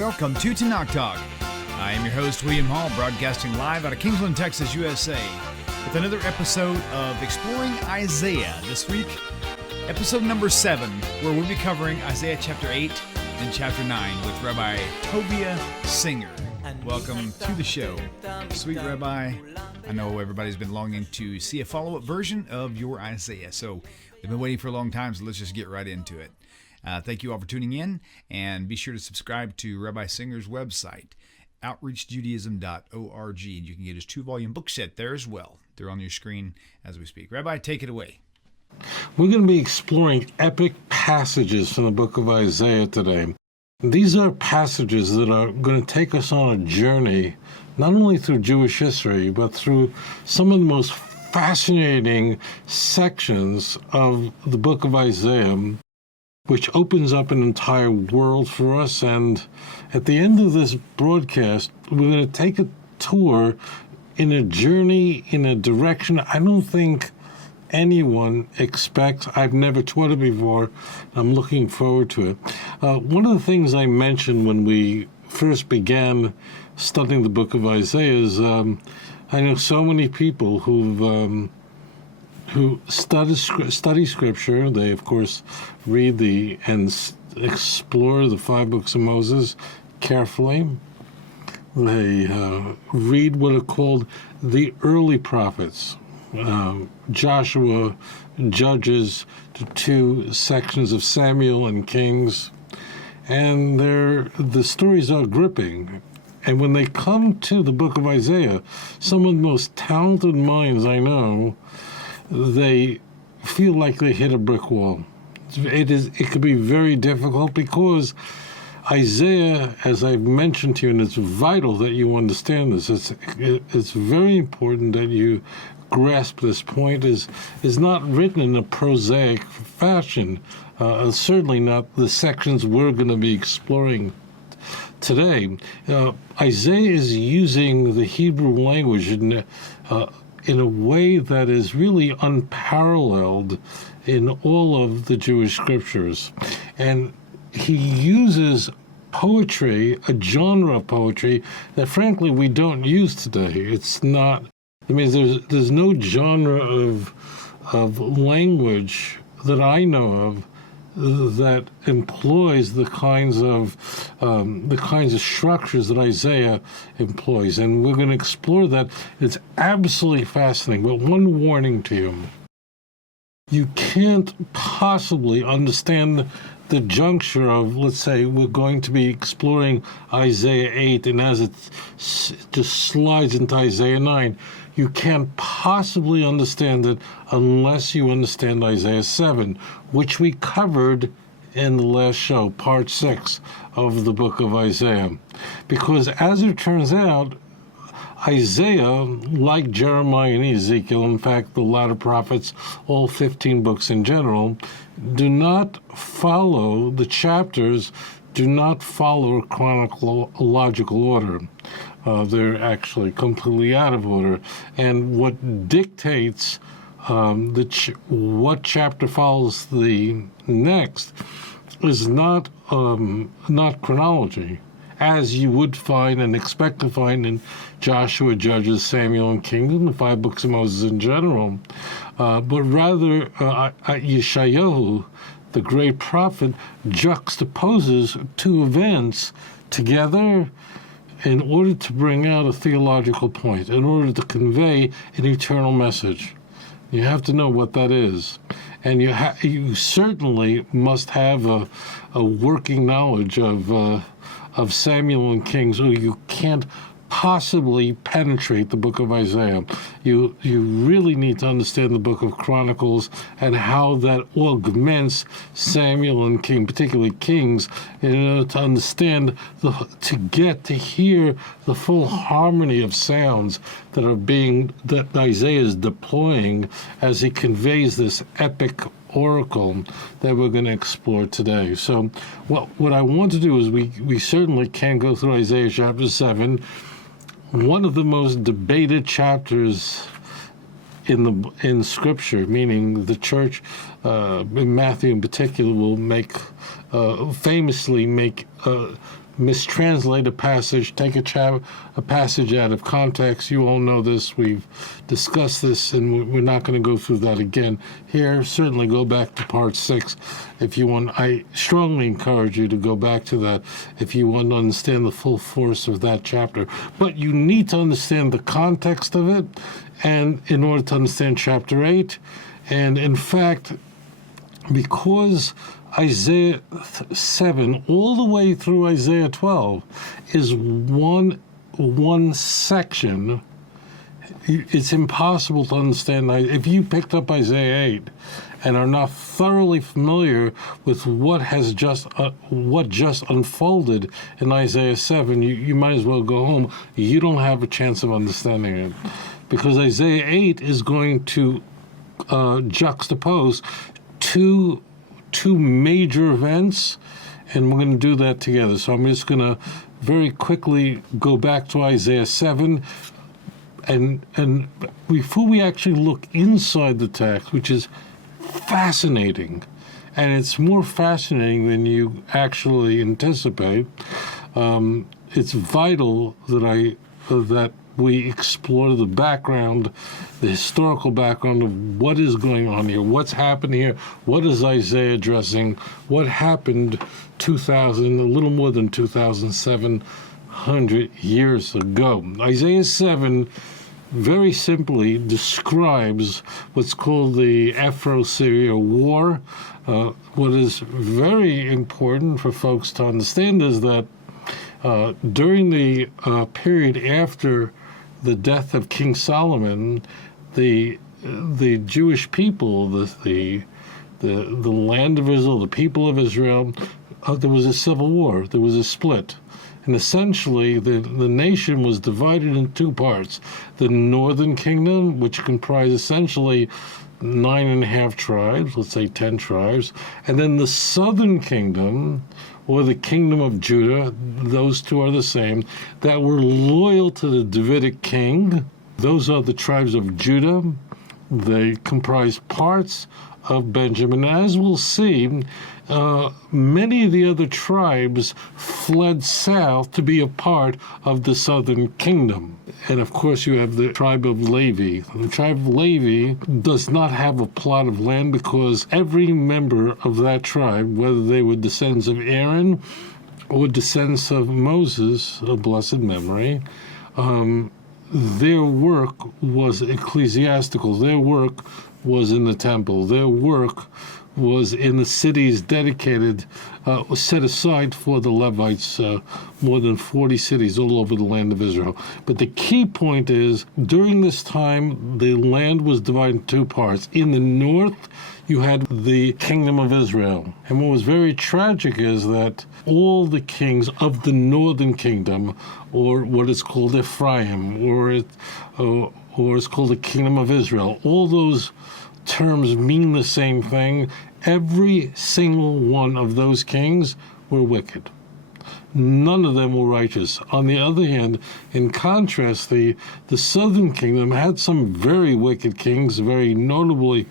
welcome to Tanakh Talk. I am your host, William Hall, broadcasting live out of Kingsland, Texas, USA, with another episode of Exploring Isaiah. This week, episode number 7, where we'll be covering Isaiah chapter 8 and chapter 9 with Rabbi Tovia Singer. Welcome to the show. Sweet Rabbi, I know everybody's been longing to see a follow-up version of your Isaiah, so we've been waiting for a long time, so let's just get right into it. Thank you all for tuning in, and be sure to subscribe to Rabbi Singer's website, outreachjudaism.org. You can get his 2-volume book set there as well. They're on your screen as we speak. Rabbi, take it away. We're going to be exploring epic passages from the book of Isaiah today. These are passages that are going to take us on a journey, not only through Jewish history, but through some of the most fascinating sections of the book of Isaiah, which opens up an entire world for us. And at the end of this broadcast, we're going to take a tour in a journey in a direction I don't think anyone expects. I've never taught it before. I'm looking forward to it. One of the things I mentioned when we first began studying the book of Isaiah is I know so many people who study Scripture. They, of course, read and explore the 5 books of Moses carefully. They read what are called the early prophets, Joshua, Judges, the 2 sections of Samuel and Kings, and the stories are gripping. And when they come to the book of Isaiah, some of the most talented minds I know, they feel like they hit a brick wall. It could be very difficult because Isaiah, as I've mentioned to you, and it's vital that you understand this, it's very important that you grasp this point, is not written in a prosaic fashion, certainly not the sections we're going to be exploring today. Isaiah is using the Hebrew language in a way that is really unparalleled in all of the Jewish scriptures. And he uses poetry, a genre of poetry that frankly we don't use today. It's not, there's no genre of language that I know of that employs the kinds of structures that Isaiah employs, and we're going to explore that. It's absolutely fascinating. But one warning to you: you can't possibly understand the juncture of, let's say, we're going to be exploring Isaiah 8, and as it just slides into Isaiah 9. You can't possibly understand it unless you understand Isaiah 7, which we covered in the last show, part 6 of the book of Isaiah. Because as it turns out, Isaiah, like Jeremiah and Ezekiel, in fact, the latter prophets, all 15 books in general, do not follow the chapters, do not follow a chronological order. They're actually completely out of order. And what dictates what chapter follows the next is not chronology, as you would find and expect to find in Joshua, Judges, Samuel, and Kings, and the 5 books of Moses in general, but rather Yeshayahu, the great prophet, juxtaposes 2 events together in order to bring out a theological point, in order to convey an eternal message. You have to know what that is. And you certainly must have a working knowledge of Samuel and Kings, or you can't possibly penetrate the book of Isaiah. You really need to understand the book of Chronicles and how that augments Samuel and King, particularly Kings, in order to understand, to hear the full harmony of sounds that Isaiah is deploying as he conveys this epic oracle that we're going to explore today. So what I want to do is we certainly can go through Isaiah chapter 7, one of the most debated chapters in Scripture, meaning the church, in Matthew in particular, will famously make mistranslate a passage, take a passage out of context. You all know this. We've discussed this, and we're not going to go through that again here. Certainly go back to part 6 if you want. I strongly encourage you to go back to that if you want to understand the full force of that chapter. But you need to understand the context of it, and in order to understand chapter 8. And in fact, because Isaiah 7 all the way through Isaiah 12 is one section, it's impossible to understand. If you picked up Isaiah 8 and are not thoroughly familiar with what just unfolded in Isaiah 7, you might as well go home. You don't have a chance of understanding it, because Isaiah 8 is going to juxtapose two major events, and we're going to do that together. So I'm just going to very quickly go back to Isaiah 7, and before we actually look inside the text, which is fascinating, and it's more fascinating than you actually anticipate, it's vital that we explore the background, the historical background of what is going on here, what's happened here, what is Isaiah addressing, what happened a little more than 2,700 years ago. Isaiah 7 very simply describes what's called the Afro-Syria War. What is very important for folks to understand is that during the period after the death of King Solomon, the Jewish people, the land of Israel, the people of Israel, there was a civil war. There was a split. And essentially, the nation was divided in two parts. The northern kingdom, which comprised essentially 9.5 tribes, let's say 10 tribes, and then the southern kingdom, or the kingdom of Judah, those two are the same, that were loyal to the Davidic king. Those are the tribes of Judah. They comprise parts of Benjamin. As we'll see, many of the other tribes fled south to be a part of the southern kingdom. And of course, you have the tribe of Levi. The tribe of Levi does not have a plot of land because every member of that tribe, whether they were descendants of Aaron or descendants of Moses, of blessed memory, their work was ecclesiastical. Their work was in the temple. Their work was in the cities dedicated, set aside for the Levites, more than 40 cities all over the land of Israel. But the key point is, during this time, the land was divided in two parts. In the north, you had the kingdom of Israel. And what was very tragic is that all the kings of the northern kingdom, or what is called Ephraim, or it's called the kingdom of Israel, all those terms mean the same thing. Every single one of those kings were wicked. None of them were righteous. On the other hand, in contrast, the southern kingdom had some very wicked kings, very notably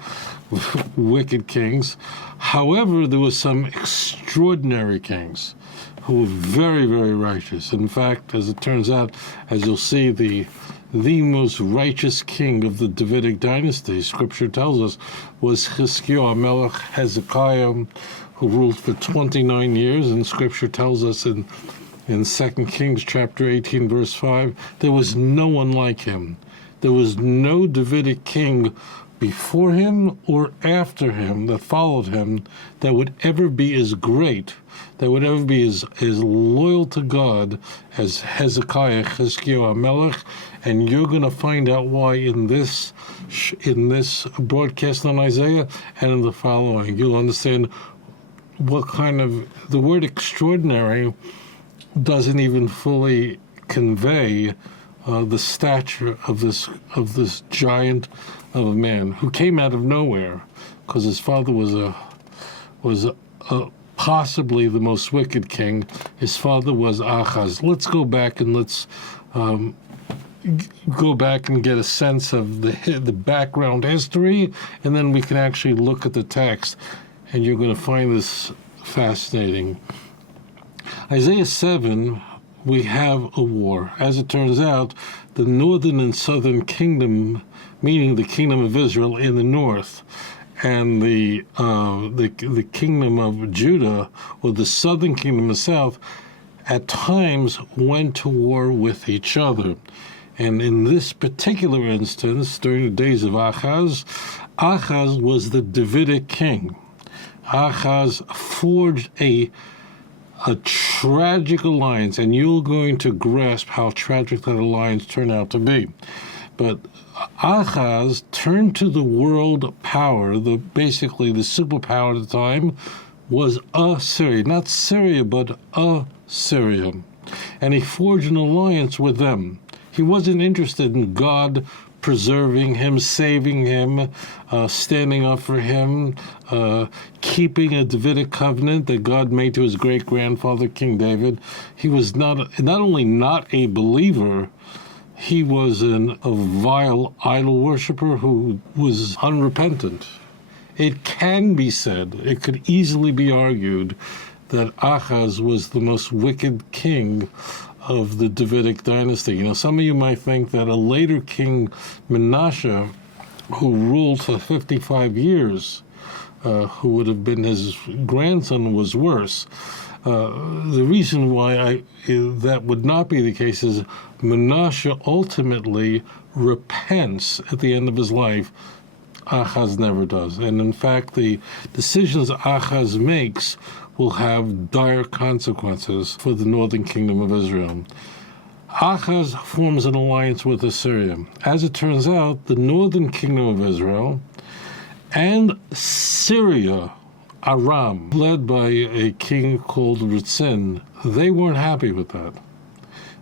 wicked kings. However, there were some extraordinary kings who were very, very righteous. In fact, as it turns out, as you'll see, the most righteous king of the Davidic dynasty, Scripture tells us, was Hezekiah, who ruled for 29 years. And Scripture tells us in 2 Kings chapter 18, verse 5, there was no one like him. There was no Davidic king before him or after him that followed him that would ever be as great, that would ever be as loyal to God as Hezekiah Melech. And you're going to find out why in this broadcast on Isaiah and in the following. You'll understand what kind of, the word extraordinary doesn't even fully convey the stature of this giant of a man who came out of nowhere, because his father was possibly the most wicked king. His father was Ahaz. Let's go back and let's get a sense of the background history, and then we can actually look at the text, and you're going to find this fascinating. Isaiah 7, we have a war. As it turns out, the northern and southern kingdom, meaning the kingdom of Israel in the north, and the kingdom of Judah, or the southern kingdom of the south, at times went to war with each other. And in this particular instance, during the days of Ahaz, Ahaz was the Davidic king. Ahaz forged a tragic alliance, and you're going to grasp how tragic that alliance turned out to be. But Ahaz turned to the world power, basically the superpower at the time, was Assyria. Not Syria, but Assyria. And he forged an alliance with them. He wasn't interested in God preserving him, saving him, standing up for him, keeping a Davidic covenant that God made to his great-grandfather, King David. He was not only not a believer, he was a vile idol worshiper who was unrepentant. It can be said, it could easily be argued, that Ahaz was the most wicked king of the Davidic dynasty. You know, some of you might think that a later king, Manasseh, who ruled for 55 years, who would have been his grandson, was worse. The reason why that would not be the case is Manasseh ultimately repents at the end of his life. Ahaz never does. And in fact, the decisions Ahaz makes will have dire consequences for the northern kingdom of Israel. Ahaz forms an alliance with Assyria. As it turns out, the northern kingdom of Israel and Syria, Aram, led by a king called Ritzin, they weren't happy with that.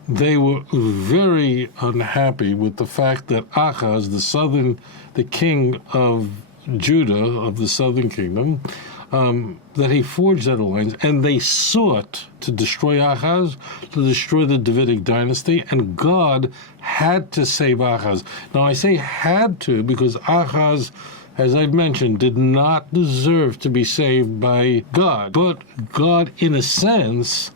They were very unhappy with the fact that Ahaz, the king of Judah, of the southern kingdom, that he forged that alliance, and they sought to destroy Ahaz, to destroy the Davidic dynasty, and God had to save Ahaz. Now, I say had to because Ahaz, as I've mentioned, did not deserve to be saved by God. But God, in a sense,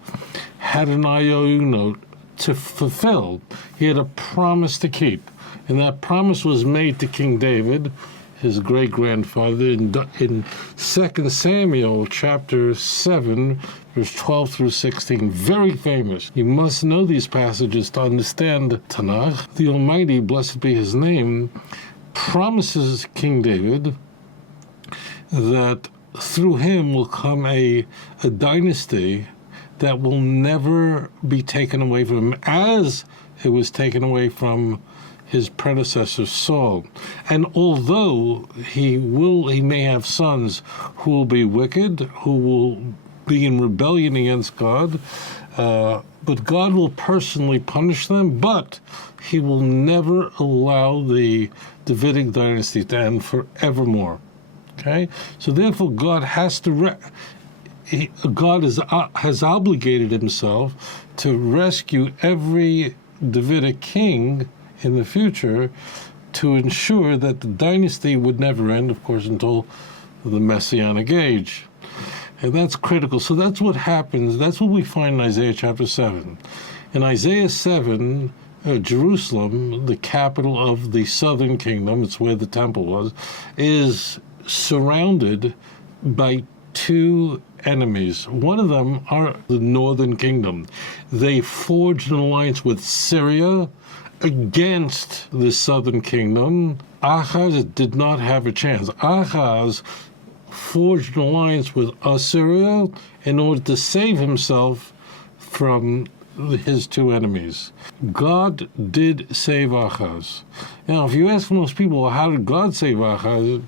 had an IOU note to fulfill. He had a promise to keep. And that promise was made to King David, his great-grandfather, in 2 Samuel chapter 7, verse 12 through 16. Very famous. You must know these passages to understand Tanakh. The Almighty, blessed be his name, promises King David that through him will come a dynasty that will never be taken away from him, as it was taken away from his predecessor Saul. And although he may have sons who will be wicked, who will be in rebellion against God, but God will personally punish them, but he will never allow the Davidic dynasty to end forevermore. Okay? So therefore God has to has obligated himself to rescue every Davidic king in the future to ensure that the dynasty would never end, of course, until the Messianic age. And that's critical. So that's what happens. That's what we find in Isaiah chapter 7. In Isaiah 7, Jerusalem, the capital of the southern kingdom, it's where the temple was, is surrounded by two enemies. One of them are the northern kingdom. They forged an alliance with Syria against the southern kingdom. Ahaz did not have a chance. Ahaz forged an alliance with Assyria in order to save himself from his two enemies. God did save Ahaz. Now, if you ask most people, how did God save Ahaz?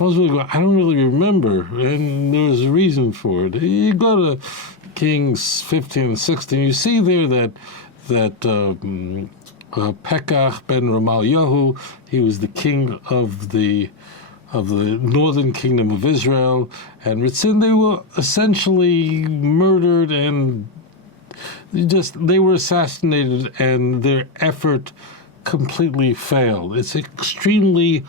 Most people go, I don't really remember, and there's a reason for it. You go to Kings 15 and 16, you see there that Pekach ben Ramalyahu, he was the king of the northern kingdom of Israel, and Ritzin, they were essentially murdered, and they were assassinated, and their effort completely failed. It's extremely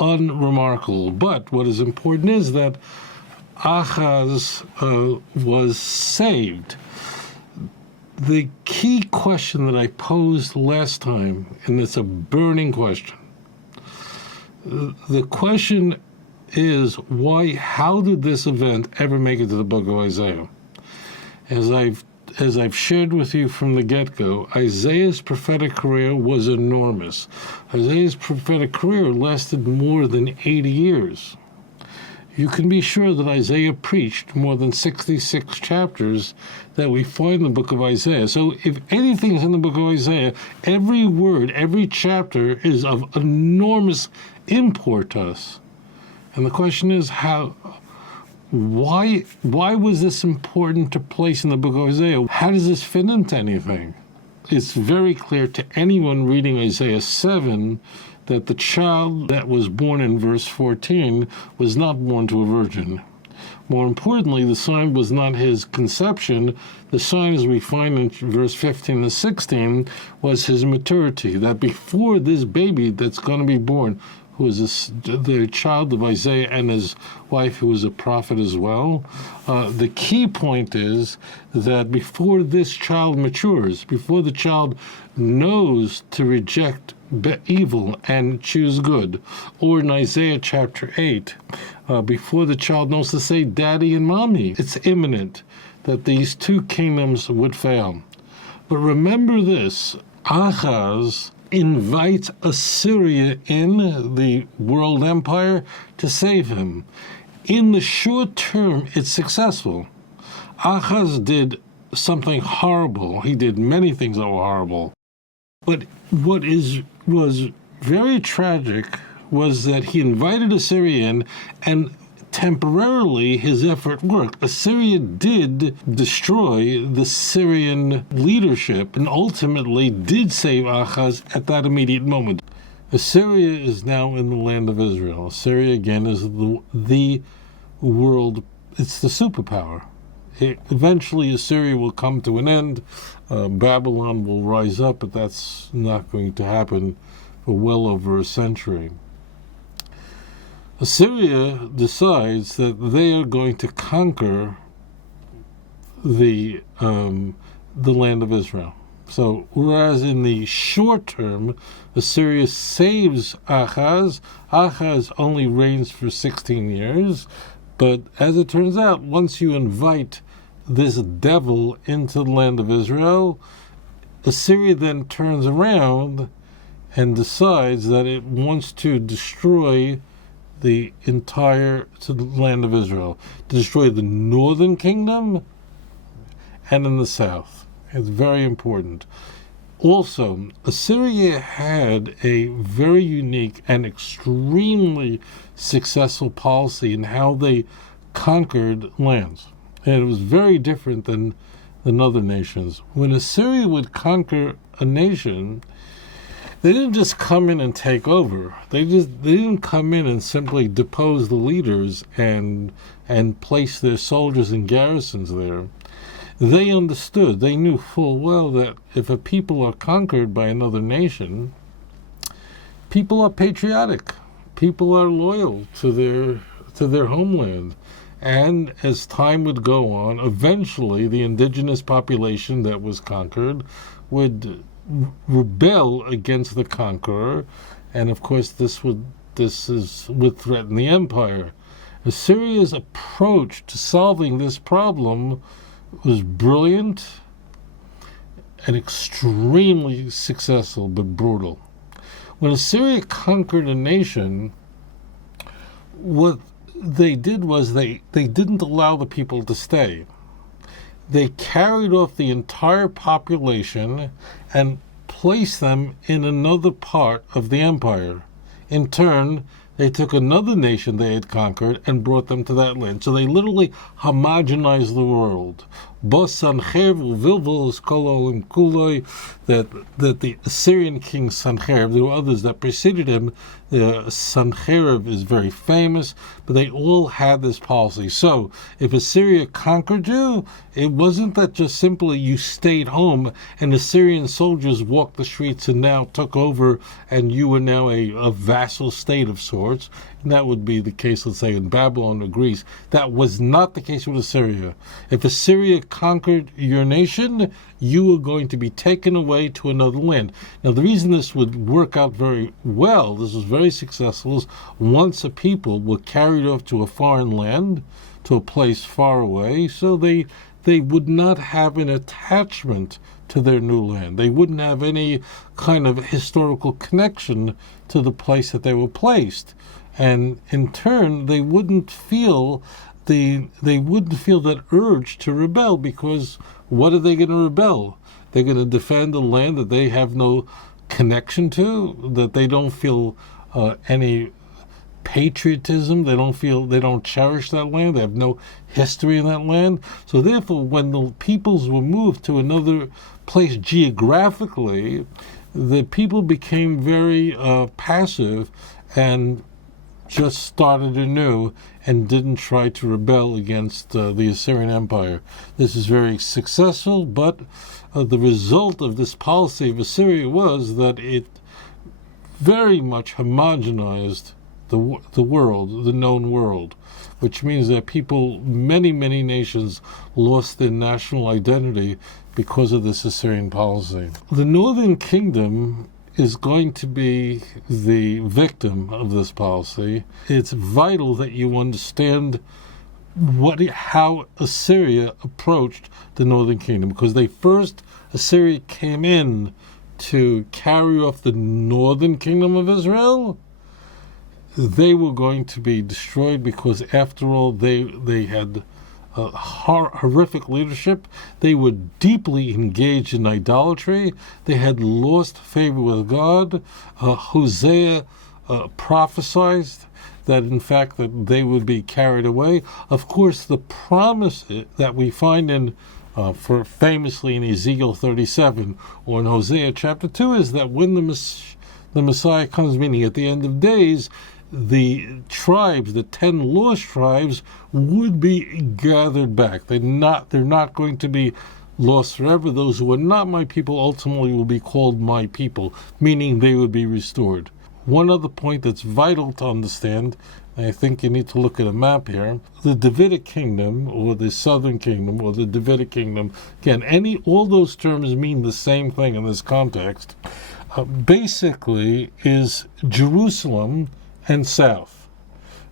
unremarkable. But what is important is that Ahaz was saved. The key question that I posed last time, and it's a burning question, the question is how did this event ever make it to the book of Isaiah? As I've shared with you from the get-go, Isaiah's prophetic career was enormous. Isaiah's prophetic career lasted more than 80 years. You can be sure that Isaiah preached more than 66 chapters that we find in the book of Isaiah. So if anything is in the book of Isaiah, every word, every chapter is of enormous import to us. And the question is, why was this important to place in the book of Isaiah? How does this fit into anything? It's very clear to anyone reading Isaiah 7 that the child that was born in verse 14 was not born to a virgin. More importantly, the sign was not his conception. The sign, as we find in verse 15 and 16, was his maturity, that before this baby that's going to be born, who is the child of Isaiah and his wife, who was a prophet as well. The key point is that before this child matures, before the child knows to reject evil and choose good, or in Isaiah chapter 8, before the child knows to say daddy and mommy, it's imminent that these two kingdoms would fail. But remember this, Ahaz invites Assyria in, the world empire, to save him. In the short term, it's successful. Ahaz did something horrible. He did many things that were horrible. But what was very tragic was that he invited Assyria in, and temporarily his effort worked. Assyria did destroy the Syrian leadership and ultimately did save Ahaz at that immediate moment. Assyria is now in the land of Israel. Assyria, again, is the world, it's the superpower. Eventually Assyria will come to an end. Babylon will rise up, but that's not going to happen for well over a century. Assyria decides that they are going to conquer the land of Israel. So, whereas in the short term, Assyria saves Ahaz, Ahaz only reigns for 16 years, but as it turns out, once you invite this devil into the land of Israel, Assyria then turns around and decides that it wants to destroy the entire land of Israel, to destroy the northern kingdom and in the south. It's very important. Also, Assyria had a very unique and extremely successful policy in how they conquered lands. And it was very different than other nations. When Assyria would conquer a nation, they didn't just come in and take over. They didn't come in and simply depose the leaders and place their soldiers in garrisons there. They understood, they knew full well that if a people are conquered by another nation, people are patriotic. People are loyal to their homeland. And as time would go on, eventually the indigenous population that was conquered would rebel against the conqueror, and of course this would threaten the empire. Assyria's approach to solving this problem was brilliant and extremely successful, but brutal. When Assyria conquered a nation, what they did was they didn't allow the people to stay. They carried off the entire population and placed them in another part of the empire. In turn, they took another nation they had conquered and brought them to that land. So they literally homogenized the world. That the Assyrian king Sancherib, there were others that preceded him. Sancherib is very famous, but they all had this policy. So if Assyria conquered you, it wasn't that just simply you stayed home and Assyrian soldiers walked the streets and now took over and you were now a vassal state of sorts. And that would be the case, let's say, in Babylon or Greece. That was not the case with Assyria. If Assyria had conquered your nation, you were going to be taken away to another land. Now, the reason this would work out very well, this was very successful, is once a people were carried off to a foreign land, to a place far away, so they would not have an attachment to their new land. They wouldn't have any kind of historical connection to the place that they were placed. And in turn, they wouldn't feel that urge to rebel, because what are they going to rebel? They're going to defend a land that they have no connection to, that they don't feel any patriotism. They don't cherish that land. They have no history in that land. So therefore, when the peoples were moved to another place geographically, the people became very passive and just started anew and didn't try to rebel against the Assyrian Empire. This is very successful, but the result of this policy of Assyria was that it very much homogenized the world, the known world, which means that many nations lost their national identity because of this Assyrian policy. The northern kingdom is going to be the victim of this policy. It's vital that you understand how Assyria approached the northern kingdom, because Assyria came in to carry off the northern kingdom of Israel. They were going to be destroyed because, after all, they had horrific leadership. They were deeply engaged in idolatry. They had lost favor with God. Hosea prophesied that, in fact, that they would be carried away. Of course, the promise that we find famously in Ezekiel 37 or in Hosea chapter 2 is that when the Messiah comes, meaning at the end of days, the tribes, the 10 lost tribes, would be gathered back. They're not going to be lost forever. Those who are not my people ultimately will be called my people, meaning they would be restored. One other point that's vital to understand, and I think you need to look at a map here, the Davidic kingdom, or the southern kingdom, or the Davidic kingdom, again, all those terms mean the same thing in this context, basically is Jerusalem and south.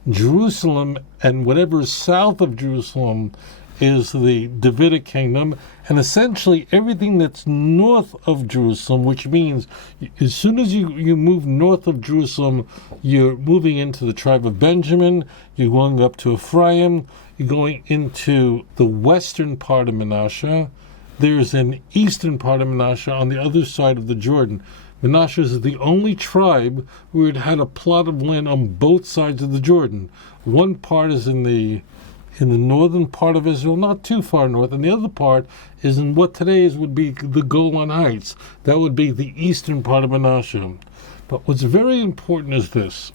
Jerusalem and whatever is south of Jerusalem is the Davidic kingdom, and essentially everything that's north of Jerusalem, which means as soon as you move north of Jerusalem, you're moving into the tribe of Benjamin, you're going up to Ephraim, you're going into the western part of Manasseh. There's an eastern part of Manasseh on the other side of the Jordan. Manasseh is the only tribe where it had a plot of land on both sides of the Jordan. One part is in the northern part of Israel, not too far north, and the other part is in what today would be the Golan Heights. That would be the eastern part of Manasseh. But what's very important is this.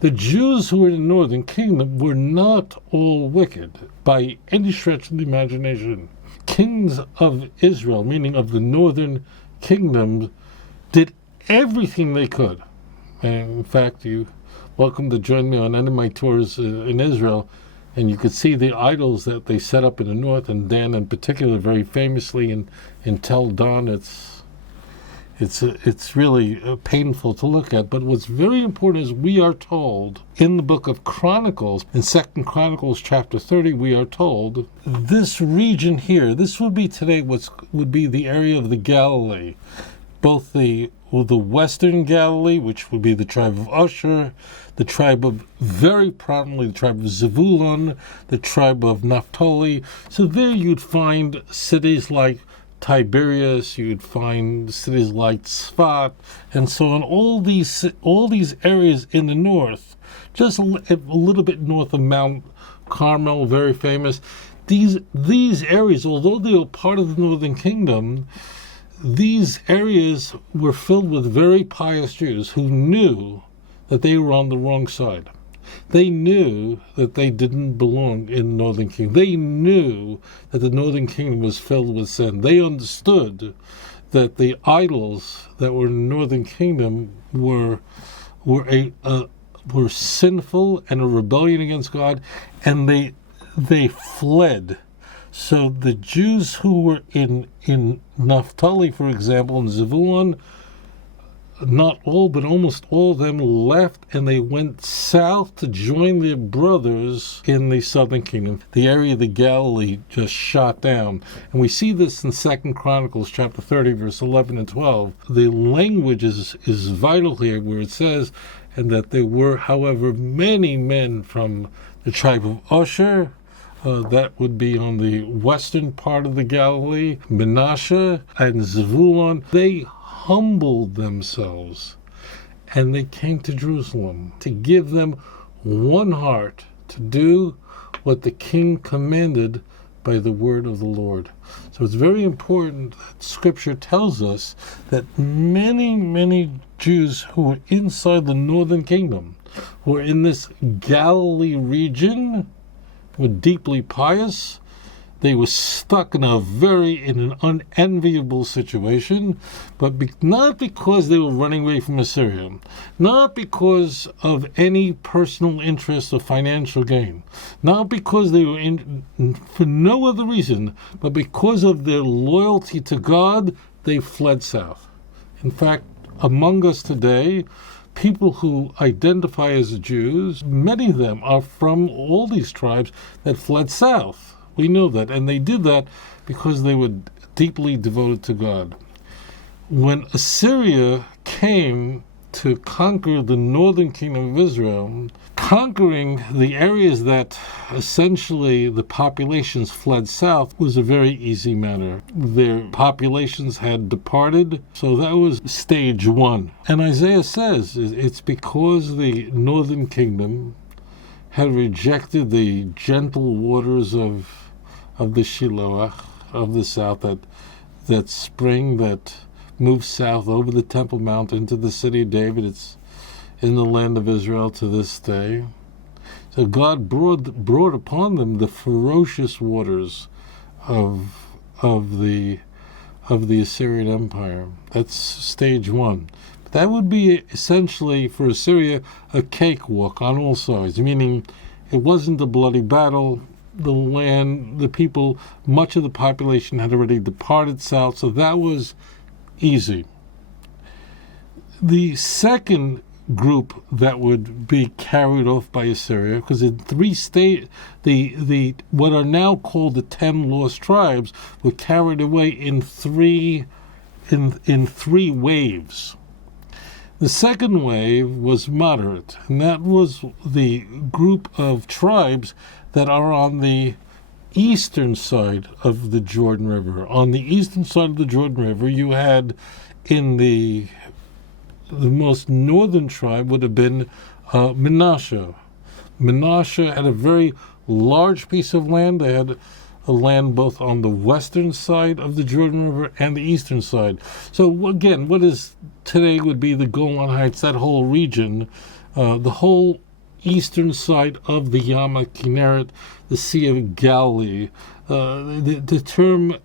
The Jews who were in the northern kingdom were not all wicked by any stretch of the imagination. Kings of Israel, meaning of the northern kingdom, did everything they could. And in fact, you're welcome to join me on any of my tours in Israel, and you could see the idols that they set up in the north, and Dan in particular, very famously in Tel Dan. It's really painful to look at. But what's very important is we are told in the book of Chronicles, in 2 Chronicles chapter 30, we are told this region here, this would be today would be the area of the Galilee, both the western Galilee, which would be the tribe of Asher, the tribe of, very prominently, the tribe of Zebulun, the tribe of Naphtali. So there you'd find cities like Tiberias, you'd find cities like Tzfat, and so on. All these areas in the north, just a little bit north of Mount Carmel, very famous. These areas, although they were part of the northern kingdom, these areas were filled with very pious Jews who knew that they were on the wrong side. They knew that they didn't belong in the northern kingdom. They knew that the northern kingdom was filled with sin. They understood that the idols that were in the northern kingdom were sinful and a rebellion against God, and they fled So the Jews who were in Naphtali, for example, in Zebulun, not all, but almost all of them left, and they went south to join their brothers in the southern kingdom. The area of the Galilee just shot down. And we see this in 2 Chronicles chapter 30, verse 11 and 12. The language is vital here, where it says, and that there were, however, many men from the tribe of Asher, that would be on the western part of the Galilee, Manasseh and Zebulun. They humbled themselves, and they came to Jerusalem to give them one heart to do what the king commanded by the word of the Lord. So it's very important that Scripture tells us that many Jews who were inside the northern kingdom, who were in this Galilee region, were deeply pious. They were stuck in an unenviable situation, but not because they were running away from Assyria, not because of any personal interest or financial gain, not because they were for no other reason, but because of their loyalty to God, they fled south. In fact, among us today, people who identify as Jews, many of them are from all these tribes that fled south. We know that, and they did that because they were deeply devoted to God. When Assyria came to conquer the northern kingdom of Israel, conquering the areas that essentially the populations fled south was a very easy matter. Their populations had departed, so that was stage one. And Isaiah says it's because the northern kingdom had rejected the gentle waters of the Shiloah, of the south, that spring that moves south over the Temple Mount into the city of David. It's in the land of Israel to this day. So God brought upon them the ferocious waters of the Assyrian Empire. That's stage one. That would be essentially for Assyria a cakewalk on all sides, meaning it wasn't a bloody battle. The land, the people, much of the population had already departed south, so that was easy. The second group that would be carried off by Assyria, because in three states, the what are now called the 10 lost tribes were carried away in three waves. The second wave was moderate, and that was the group of tribes that are on the eastern side of the Jordan River. On the eastern side of the Jordan River, you had in the most northern tribe would have been Manasseh. Manasseh had a very large piece of land. They had a land both on the western side of the Jordan River and the eastern side. So again, what is today would be the Golan Heights, that whole region, the whole eastern side of the Yam Kinneret, the Sea of Galilee. The term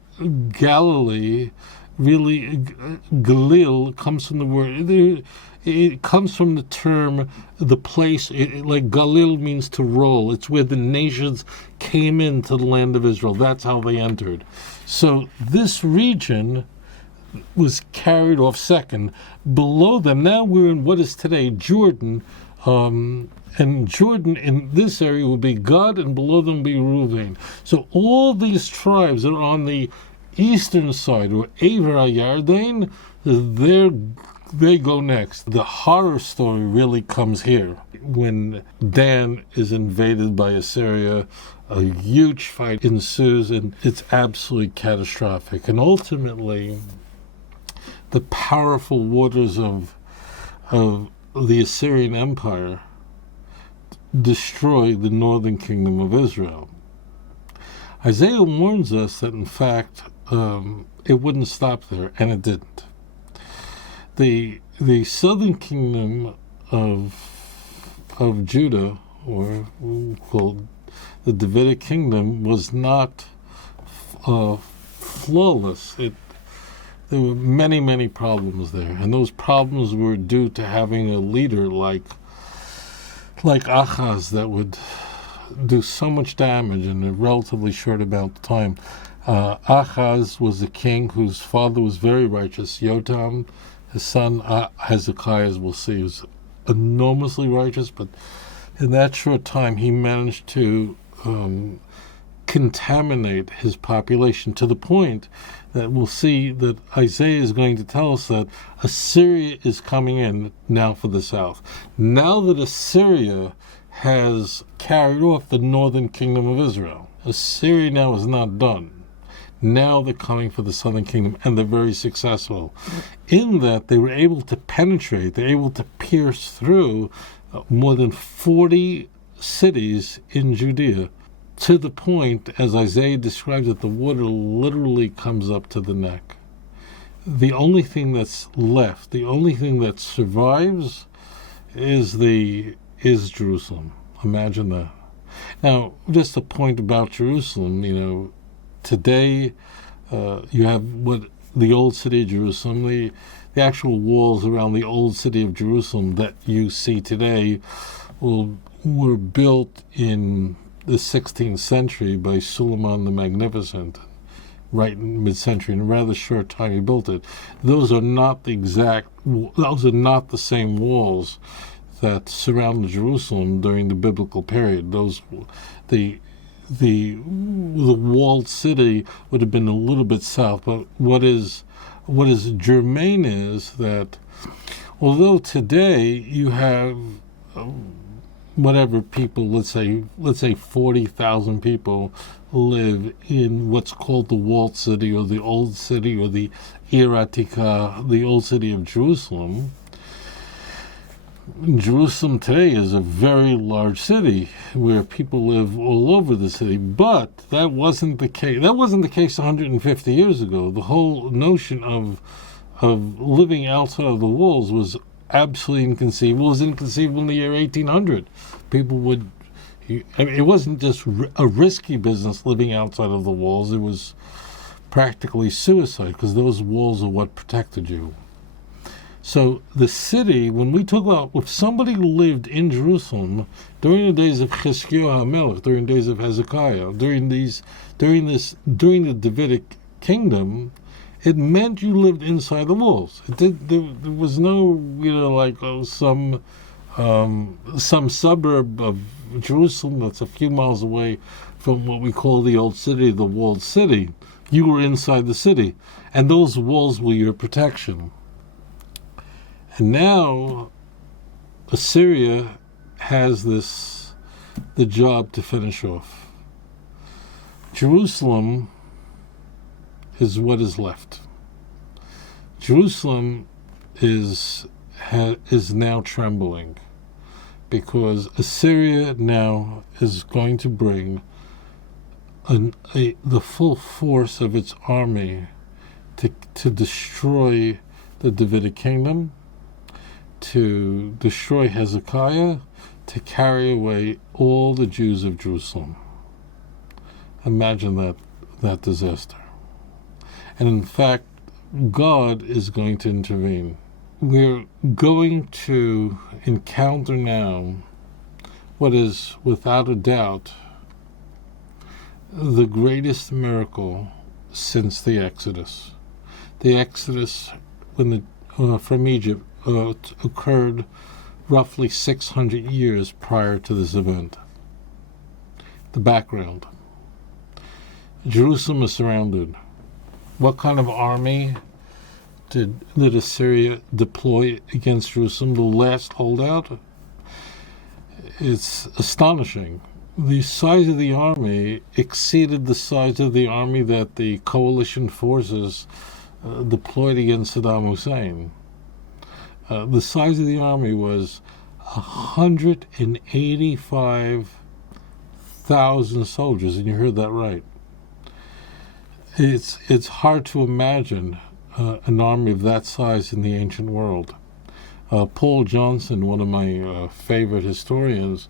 Galilee, really, Galil, comes from the word, it comes from the term, the place, like Galil means to roll. It's where the nations came into the land of Israel. That's how they entered. So this region was carried off second. Below them, now we're in what is today Jordan, and Jordan in this area will be Gad, and below them will be Reuven. So all these tribes that are on the eastern side, or Aver HaYarden, they go next. The horror story really comes here. When Dan is invaded by Assyria, a huge fight ensues, and it's absolutely catastrophic. And ultimately, the powerful waters of the Assyrian Empire destroy the northern kingdom of Israel. Isaiah warns us that, in fact, it wouldn't stop there, and it didn't. The southern kingdom of Judah, or called the Davidic kingdom, was not flawless. There were many problems there, and those problems were due to having a leader like Ahaz that would do so much damage in a relatively short amount of time. Achaz was a king whose father was very righteous. Yotam, his son Hezekiah, as we'll see, was enormously righteous, but in that short time he managed to contaminate his population to the point that we'll see that Isaiah is going to tell us that Assyria is coming in now for the south. Now that Assyria has carried off the northern kingdom of Israel, Assyria now is not done. Now they're coming for the southern kingdom, and they're very successful. In that they were able to penetrate, they're able to pierce through more than 40 cities in Judea, to the point, as Isaiah describes it, the water literally comes up to the neck. The only thing that's left, the only thing that survives is Jerusalem. Imagine that. Now, just a point about Jerusalem, today you have what the old city of Jerusalem, the actual walls around the old city of Jerusalem that you see today were built in the 16th century by Suleiman the Magnificent, right in mid-century. In a rather short time he built it. Those are not the same walls that surrounded Jerusalem during the biblical period. The walled city would have been a little bit south, but what is germane is that although today you have whatever people, let's say 40,000 people live in what's called the walled city or the old city or the Ir Atika, the old city of Jerusalem. Jerusalem today is a very large city where people live all over the city, but that wasn't the case. That wasn't the case 150 years ago. The whole notion of living outside of the walls was absolutely inconceivable. It was inconceivable in the year 1800. It wasn't just a risky business living outside of the walls. It was practically suicide, because those walls are what protected you. So the city, when we talk about if somebody lived in Jerusalem during the days of Hezekiah HaMelech, during the days of Hezekiah, during the Davidic kingdom, it meant you lived inside the walls. There was no, some suburb of Jerusalem that's a few miles away from what we call the old city, the walled city. You were inside the city, and those walls were your protection. And now Assyria has the job to finish off. Jerusalem is what is left. Jerusalem is now trembling because Assyria now is going to bring the full force of its army to destroy the Davidic kingdom, to destroy Hezekiah, to carry away all the Jews of Jerusalem. Imagine that disaster. And in fact, God is going to intervene. We're going to encounter now what is, without a doubt, the greatest miracle since the Exodus. The Exodus from Egypt occurred roughly 600 years prior to this event. The background. Jerusalem is surrounded. What kind of army did Assyria deploy against Jerusalem, the last holdout? It's astonishing. The size of the army exceeded the size of the army that the coalition forces deployed against Saddam Hussein. The size of the army was 185,000 soldiers, and you heard that right. It's hard to imagine an army of that size in the ancient world. Paul Johnson, one of my favorite historians,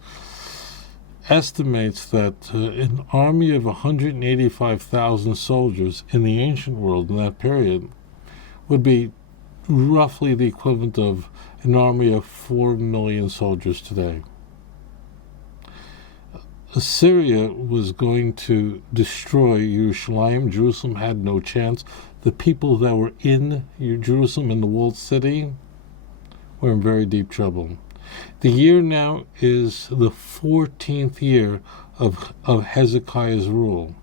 estimates that an army of 185,000 soldiers in the ancient world in that period would be roughly the equivalent of an army of 4 million soldiers today. Assyria was going to destroy Jerusalem. Jerusalem had no chance. The people that were in Jerusalem, in the walled city, were in very deep trouble. The year now is the 14th year of Hezekiah's rule.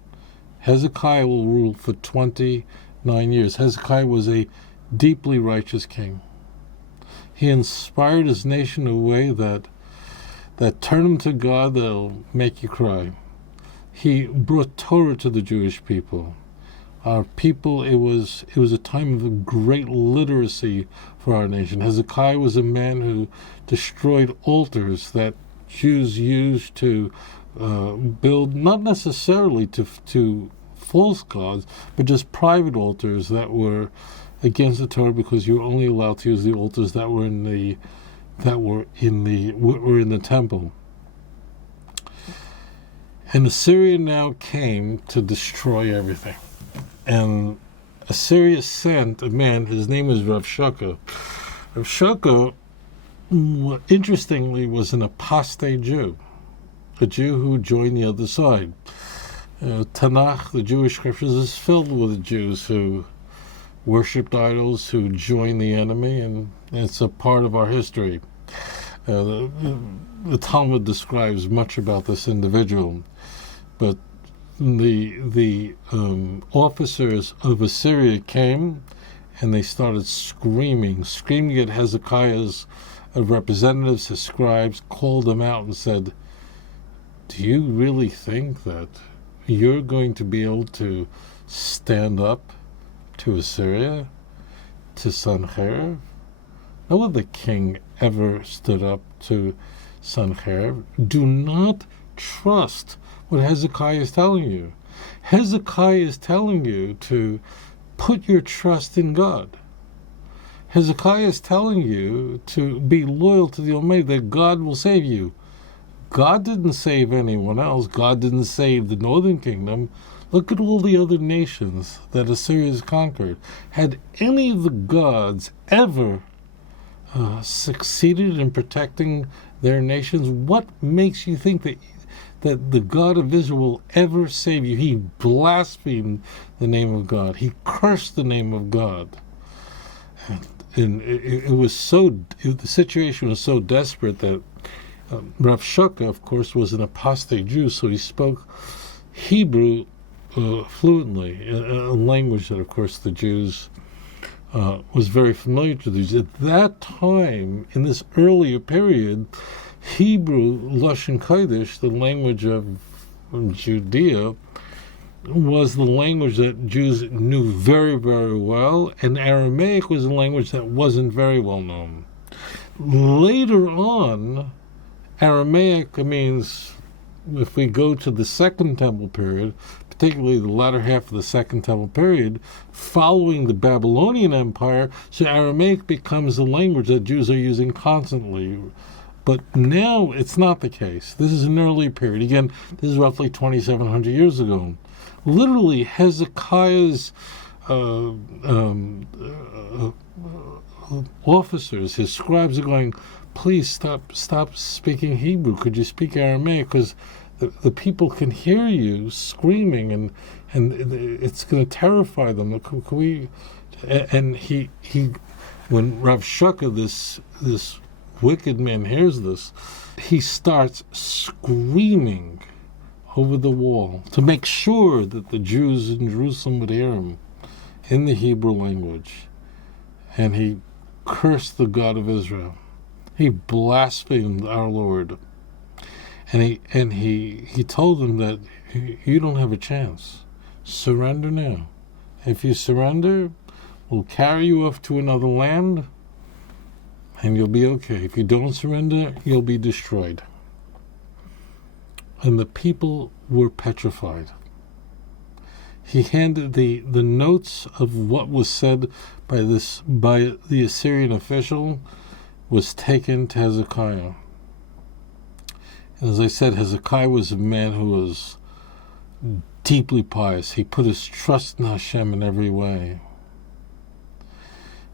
Hezekiah will rule for 29 years. Hezekiah was a deeply righteous king. He inspired his nation in a way that turned him to God that'll make you cry. He brought Torah to the Jewish people. Our people, it was a time of great literacy for our nation. Hezekiah was a man who destroyed altars that Jews used to build, not necessarily to false gods, but just private altars that were against the Torah, because you were only allowed to use the altars that were in the temple. And Assyria now came to destroy everything. And Assyria sent a man, his name is Rav Shaka. Rav Shaka, interestingly, was an apostate Jew, a Jew who joined the other side. Tanakh, the Jewish scriptures, is filled with Jews who worshipped idols, who joined the enemy, and it's a part of our history. The Talmud describes much about this individual, but the officers of Assyria came and they started screaming at Hezekiah's representatives, his scribes, called them out and said, "Do you really think that you're going to be able to stand up to Assyria, to Sancherib?" No other king ever stood up to Sancherib. Do not trust what Hezekiah is telling you. Hezekiah is telling you to put your trust in God. Hezekiah is telling you to be loyal to the Almighty, that God will save you. God didn't save anyone else. God didn't save the northern kingdom. Look at all the other nations that Assyria has conquered. Had any of the gods ever succeeded in protecting their nations? What makes you think that the God of Israel will ever save you? He blasphemed the name of God. He cursed the name of God. And the situation was so desperate that Rav Shaka, of course, was an apostate Jew, so he spoke Hebrew fluently, a language that, of course, the Jews was very familiar to these. At that time, in this earlier period, Hebrew, Lashon Kodesh, the language of Judea, was the language that Jews knew very, very well, and Aramaic was a language that wasn't very well known. Later on, Aramaic means, if we go to the Second Temple period, particularly the latter half of the Second Temple period, following the Babylonian Empire, so Aramaic becomes the language that Jews are using constantly. But now it's not the case. This is an early period. Again, this is roughly 2,700 years ago. Literally, Hezekiah's officers, his scribes, are going, "Please stop speaking Hebrew. Could you speak Aramaic? Because the people can hear you screaming, and it's going to terrify them." And he when Rav Shaka, this wicked man, hears this, he starts screaming over the wall to make sure that the Jews in Jerusalem would hear him in the Hebrew language. And he cursed the God of Israel. He blasphemed our Lord. And he told them that you don't have a chance. Surrender now. If you surrender, we'll carry you off to another land and you'll be okay. If you don't surrender, you'll be destroyed. And the people were petrified. He handed the notes of what was said by the Assyrian official was taken to Hezekiah. And as I said, Hezekiah was a man who was deeply pious. He put his trust in Hashem in every way.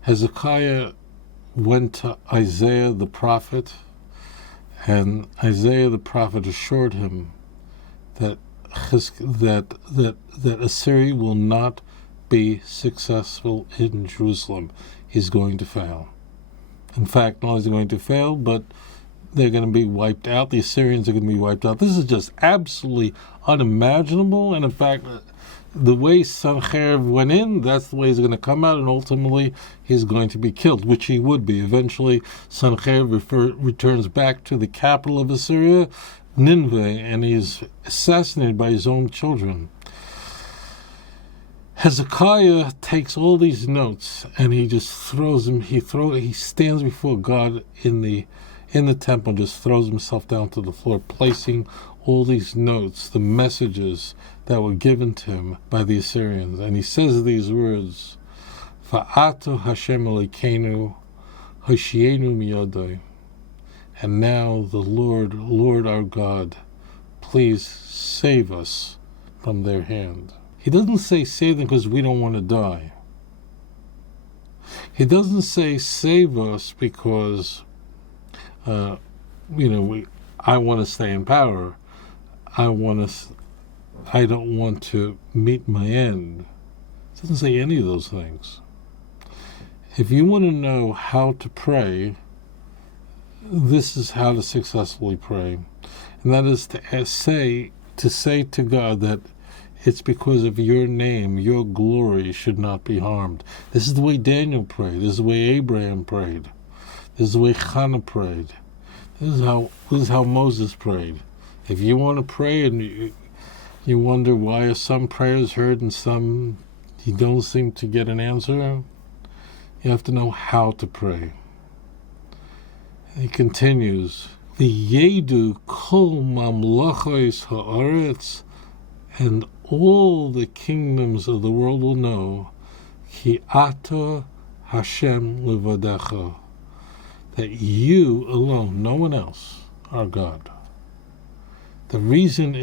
Hezekiah went to Isaiah the prophet, and Isaiah the prophet assured him that that Assyria will not be successful in Jerusalem. He's going to fail. In fact, not only is he going to fail, but they're going to be wiped out. The Assyrians are going to be wiped out. This is just absolutely unimaginable. And in fact, the way Sancherib went in, that's the way he's going to come out, and ultimately he's going to be killed, which he would be. Eventually, Sancherib returns back to the capital of Assyria, Nineveh, and he's assassinated by his own children. Hezekiah takes all these notes and he just throws them. He stands before God in the temple, and just throws himself down to the floor, placing all these notes, the messages that were given to him by the Assyrians. And he says these words, Va'atu Hashem Elokeinu Hoshienu miyodai. And now the Lord our God, please save us from their hand. He doesn't say save them because we don't want to die. He doesn't say save us because, I want to stay in power. I don't want to meet my end. It doesn't say any of those things. If you want to know how to pray, this is how to successfully pray. And that is to say to God that it's because of your name, your glory should not be harmed. This is the way Daniel prayed. This is the way Abraham prayed. This is the way Hannah prayed. This is how Moses prayed. If you want to pray and you wonder why are some prayers heard and some you don't seem to get an answer, you have to know how to pray. He continues, V'yedu kol mamlachos haaretz, and all the kingdoms of the world will know, Ki ata Hashem levadecha, that you alone, no one else, are God. The reason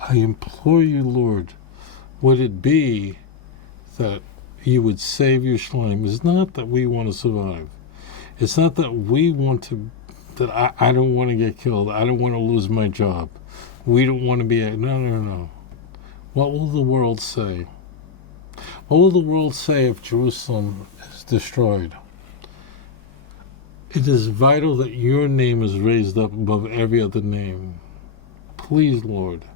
I implore you, Lord, would it be that you would save Yerushalayim, is not that we want to survive. It's not that we want to, that I don't want to get killed. I don't want to lose my job. We don't want to be, no. What will the world say? What will the world say if Jerusalem is destroyed? It is vital that your name is raised up above every other name. Please, Lord.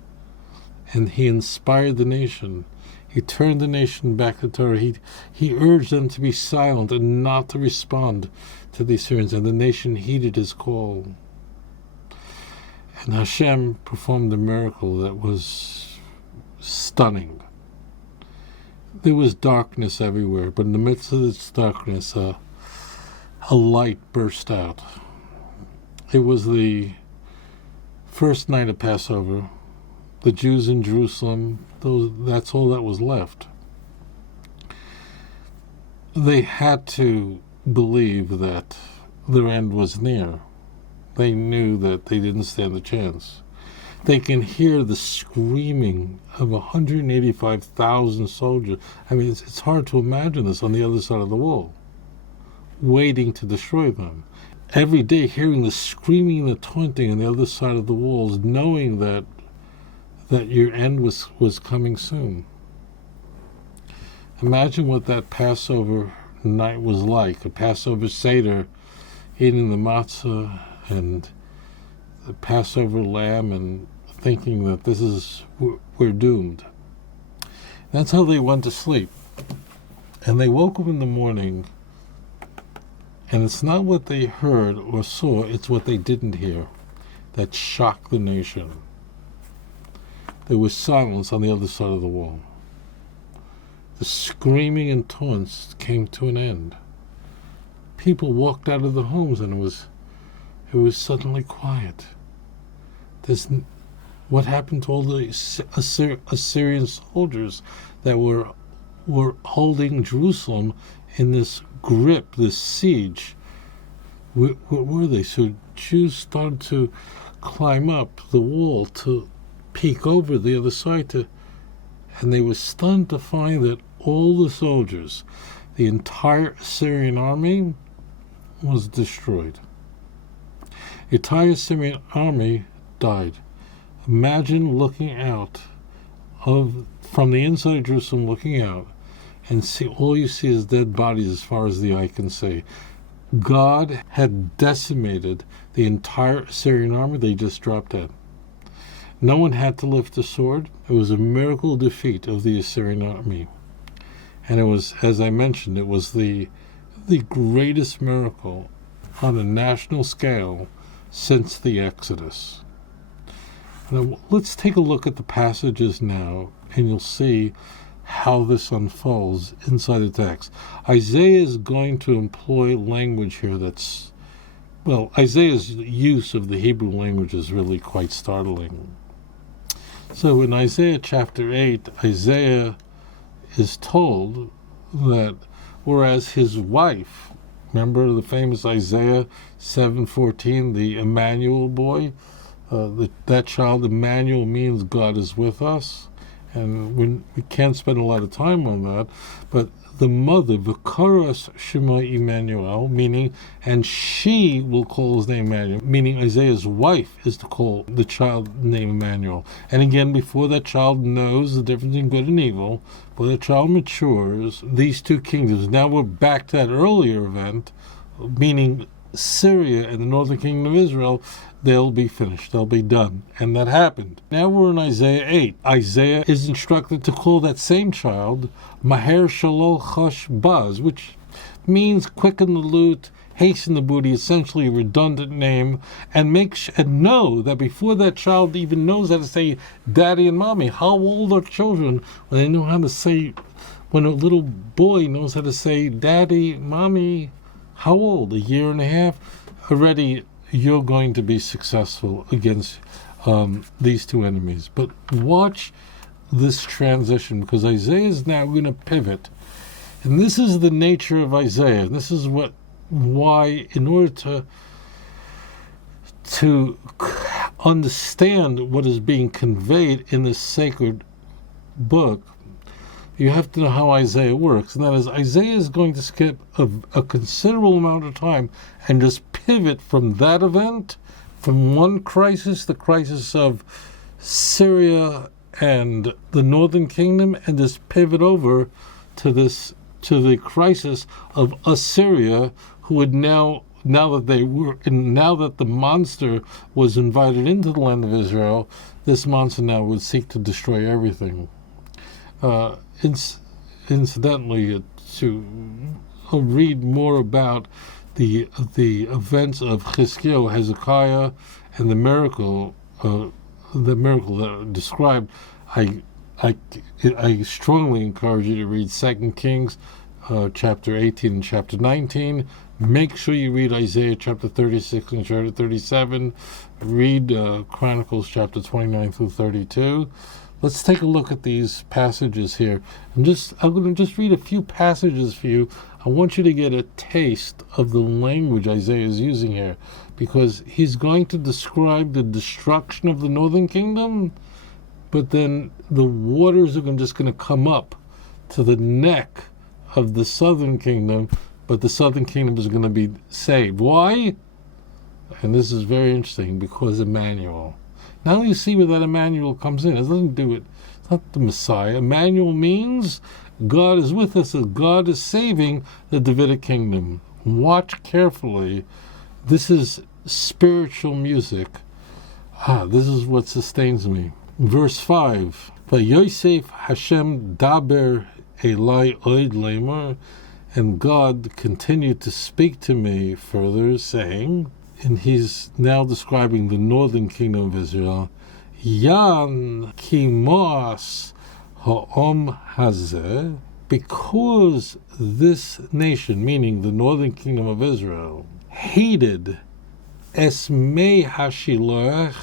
And he inspired the nation. He turned the nation back to Torah. He urged them to be silent and not to respond to the Assyrians, and the nation heeded his call. And Hashem performed a miracle that was stunning. There was darkness everywhere, but in the midst of this darkness, a light burst out. It was the first night of Passover. The Jews in Jerusalem, that's all that was left. They had to believe that their end was near. They knew that they didn't stand a chance. They can hear the screaming of 185,000 soldiers. I mean, it's hard to imagine this on the other side of the wall, waiting to destroy them. Every day hearing the screaming and the taunting on the other side of the walls, knowing that your end was coming soon. Imagine what that Passover night was like, a Passover Seder, eating the matzah and the Passover lamb and thinking that we're doomed. That's how they went to sleep. And they woke up in the morning, and it's not what they heard or saw, it's what they didn't hear that shocked the nation. There was silence on the other side of the wall. The screaming and taunts came to an end. People walked out of the homes, and it was suddenly quiet. What happened to all the Assyrian soldiers that were holding Jerusalem in this grip, this siege? Where were they? So Jews started to climb up the wall to peek over the other side, and they were stunned to find that all the soldiers, the entire Assyrian army, was destroyed. The entire Assyrian army died. Imagine looking out from the inside of Jerusalem, looking out, and all you see is dead bodies as far as the eye can see. God had decimated the entire Assyrian army. They just dropped dead. No one had to lift a sword. It was a miracle defeat of the Assyrian army. And it was, as I mentioned, it was the greatest miracle on a national scale since the Exodus. Now, let's take a look at the passages now, and you'll see how this unfolds inside the text. Isaiah is going to employ language here Isaiah's use of the Hebrew language is really quite startling. So in Isaiah chapter 8, Isaiah is told that whereas his wife, remember the famous Isaiah 7:14, the Emanuel boy, that child, Emanuel, means God is with us. And we can't spend a lot of time on that, but the mother, V'karas Shema Emanuel, meaning, and she will call his name Emmanuel, meaning Isaiah's wife is to call the child named Emmanuel. And again, before that child knows the difference in good and evil, before the child matures, these two kingdoms, now we're back to that earlier event, meaning Syria and the northern kingdom of Israel, they'll be finished, they'll be done. And that happened. Now we're in Isaiah 8. Isaiah is instructed to call that same child Maher Shalol Chosh Baz, which means quicken the loot, hasten the booty, essentially a redundant name, and know that before that child even knows how to say daddy and mommy. How old are children when they know how to say, when a little boy knows how to say daddy, mommy? How old? A year and a half? Already you're going to be successful against these two enemies. But watch this transition, because Isaiah is now going to pivot. And this is the nature of Isaiah. This is why in order to understand what is being conveyed in this sacred book, you have to know how Isaiah works. And that is, Isaiah is going to skip a considerable amount of time and just pivot from that event, from one crisis, the crisis of Syria and the northern kingdom, and just pivot over to the crisis of Assyria, who would now that the monster was invited into the land of Israel, this monster now would seek to destroy everything. Incidentally, to read more about the events of Hezekiah, and the miracle that are described, I strongly encourage you to read 2 Kings chapter 18 and chapter 19. Make sure you read Isaiah chapter 36 and chapter 37. Read Chronicles chapter 29 through 32. Let's take a look at these passages here. I'm going to just read a few passages for you. I want you to get a taste of the language Isaiah is using here, because he's going to describe the destruction of the northern kingdom, but then the waters are just going to come up to the neck of the southern kingdom, but the southern kingdom is going to be saved. Why? And this is very interesting, because Emmanuel. Now you see where that Emanuel comes in. It doesn't do it. It's not the Messiah. Emanuel means God is with us, as God is saving the Davidic kingdom. Watch carefully. This is spiritual music. This is what sustains me. Verse 5. Vayosef Hashem daber elai oid lemar, and God continued to speak to me further, saying, and he's now describing the northern kingdom of Israel, Yan kimos ha'om hazeh, because this nation, meaning the northern kingdom of Israel, hated esmei hashiloach,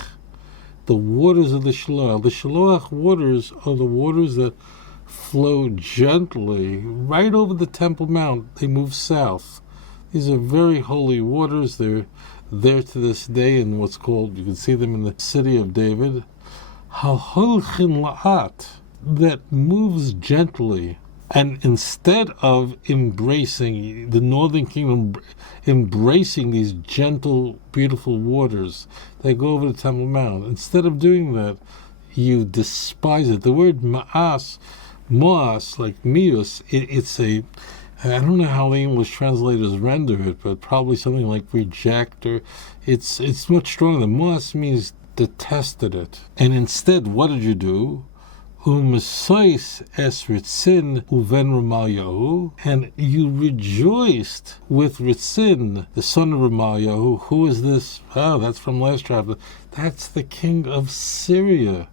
the waters of the Shiloach. The Shiloach waters are the waters that flow gently right over the Temple Mount. They move south. These are very holy waters. They're there to this day in what's called, you can see them in the city of David, Halholchin La'at, that moves gently. And instead of embracing the northern kingdom, embracing these gentle, beautiful waters, they go over the Temple Mount. Instead of doing that, you despise it. The word moas, like mius, it's a, I don't know how the English translators render it, but probably something like reject, or it's much stronger. Moas means detested it. And instead, what did you do? Umesais es Ritzin uven Ramalyahu, and you rejoiced with Ritzin, the son of Ramalyahu. Who is this? Oh, that's from last chapter. That's the king of Syria.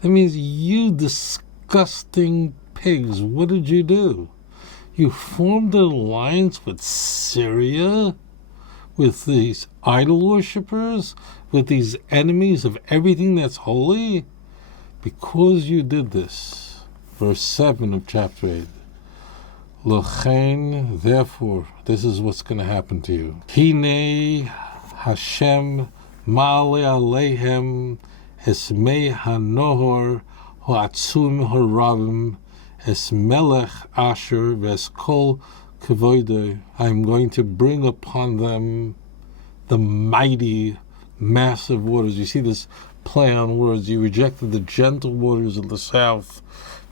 That means, you disgusting pigs, what did you do? You formed an alliance with Syria, with these idol worshippers, with these enemies of everything that's holy. Because you did this, verse 7 of chapter 8, Lochein, therefore, this is what's going to happen to you. Hine Hashem ma'ale alehem esmei hanohor ha'atzum harabim es melech asher ves kol kevoidei. I am going to bring upon them the mighty, massive waters. You see this play on words. You rejected the gentle waters of the south.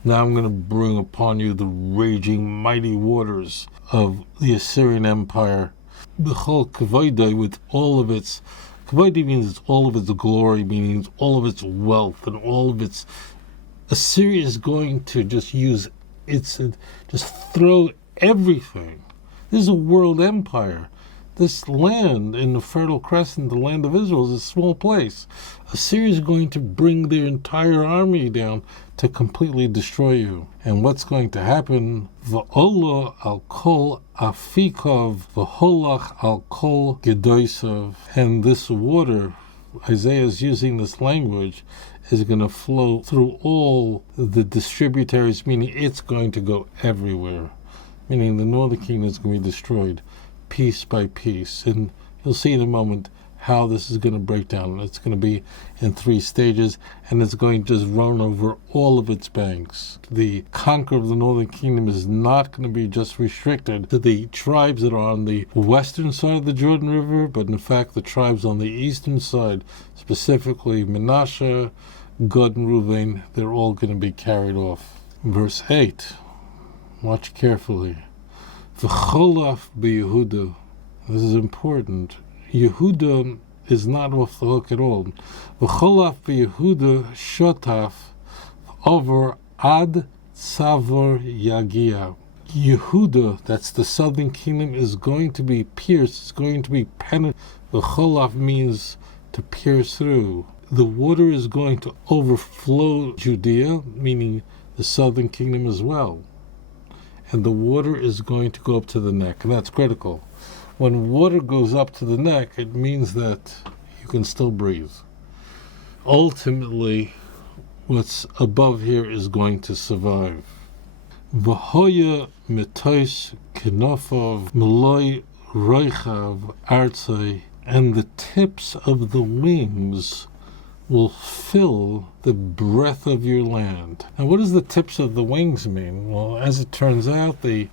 Now I'm going to bring upon you the raging, mighty waters of the Assyrian Empire. B'chol kavoidai, with all of its, kavoidai means it's all of its glory, meaning it's all of its wealth and all of its. Assyria is going to just use its, just throw everything. This is a world empire. This land in the Fertile Crescent, the land of Israel, is a small place. Assyria is going to bring their entire army down to completely destroy you. And what's going to happen? V'olo al kol afikov, v'holach al kol gedoisov. And this water, Isaiah is using this language, is going to flow through all the distributaries, meaning it's going to go everywhere. Meaning the northern kingdom is going to be destroyed piece by piece. And you'll see in a moment how this is going to break down. It's going to be in 3 stages, and it's going to just run over all of its banks. The conquer of the northern kingdom is not going to be just restricted to the tribes that are on the western side of the Jordan River, but in fact the tribes on the eastern side, specifically Manasseh, Gad, and Reuven, they're all going to be carried off. Verse 8, watch carefully. V'cholaf b'Yehuda. This is important. Yehuda is not off the hook at all. V'cholaf b'Yehuda shotaf over ad tzavor yagia. Yehuda, that's the southern kingdom, is going to be pierced. It's going to be penetrated. V'cholaf means to pierce through. The water is going to overflow Judea, meaning the southern kingdom as well. And the water is going to go up to the neck, and that's critical. When water goes up to the neck, it means that you can still breathe. Ultimately, what's above here is going to survive. V'hoya mitois kinofov meloi roichav artzai, and the tips of the wings will fill the breadth of your land. Now, what does the tips of the wings mean? Well, as it turns out, the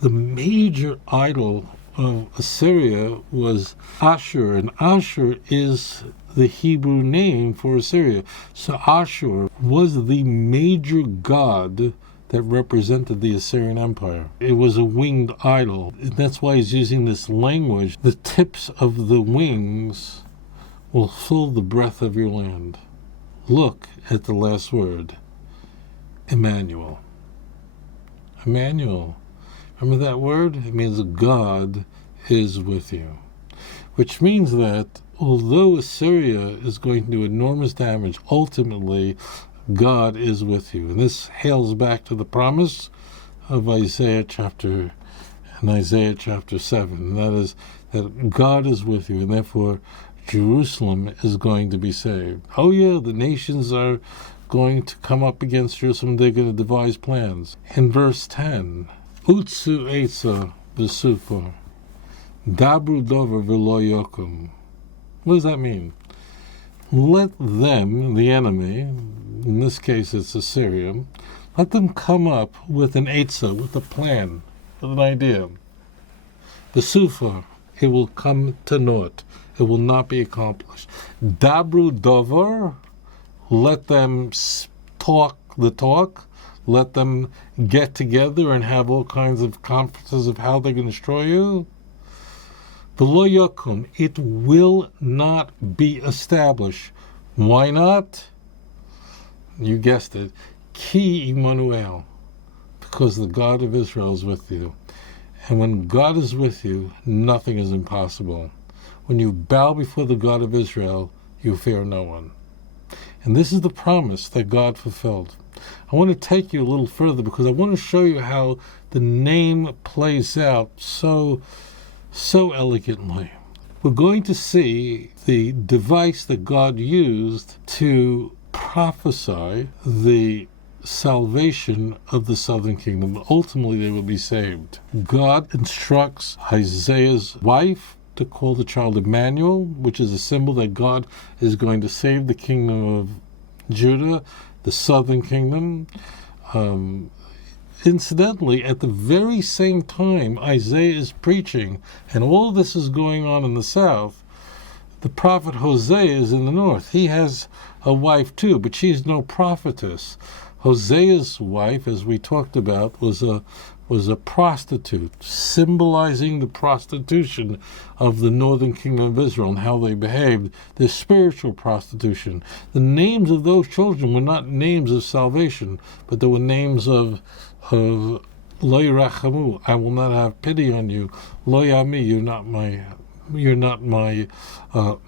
major idol of Assyria was Ashur, and Ashur is the Hebrew name for Assyria. So Ashur was the major god that represented the Assyrian Empire. It was a winged idol, and that's why he's using this language. The tips of the wings will fill the breadth of your land. Look at the last word, Emanuel. Emanuel. Remember that word? It means God is with you. Which means that although Assyria is going to do enormous damage, ultimately God is with you. And this hails back to the promise of Isaiah chapter 7. And that is that God is with you, and therefore Jerusalem is going to be saved. Oh yeah, the nations are going to come up against Jerusalem. They're going to devise plans. In verse 10, Utsu Eitza V'Sufa, Dabru Dover V'Lo Yokum. What does that mean? Let them, the enemy, in this case it's Assyria, Let them come up with an eitzah, with a plan, with an idea. The sufa, it will come to naught. It will not be accomplished. Dabru dovar, let them talk the talk. Let them get together and have all kinds of conferences of how they can destroy you. V'lo yakum, it will not be established. Why not? You guessed it. Ki Emanuel, because the God of Israel is with you. And when God is with you, nothing is impossible. When you bow before the God of Israel, you fear no one. And this is the promise that God fulfilled. I want to take you a little further because I want to show you how the name plays out so elegantly. We're going to see the device that God used to prophesy the salvation of the southern kingdom. Ultimately, they will be saved. God instructs Isaiah's wife to call the child Emanuel, which is a symbol that God is going to save the kingdom of Judah, the southern kingdom. Incidentally, at the very same time Isaiah is preaching, and all this is going on in the south, the prophet Hosea is in the north. He has a wife too, but she's no prophetess. Hosea's wife, as we talked about, was a prostitute, symbolizing the prostitution of the northern kingdom of Israel and how they behaved, their spiritual prostitution. The names of those children were not names of salvation, but they were names of Lo Yirachamu, I will not have pity on you. Lo Yami, you're not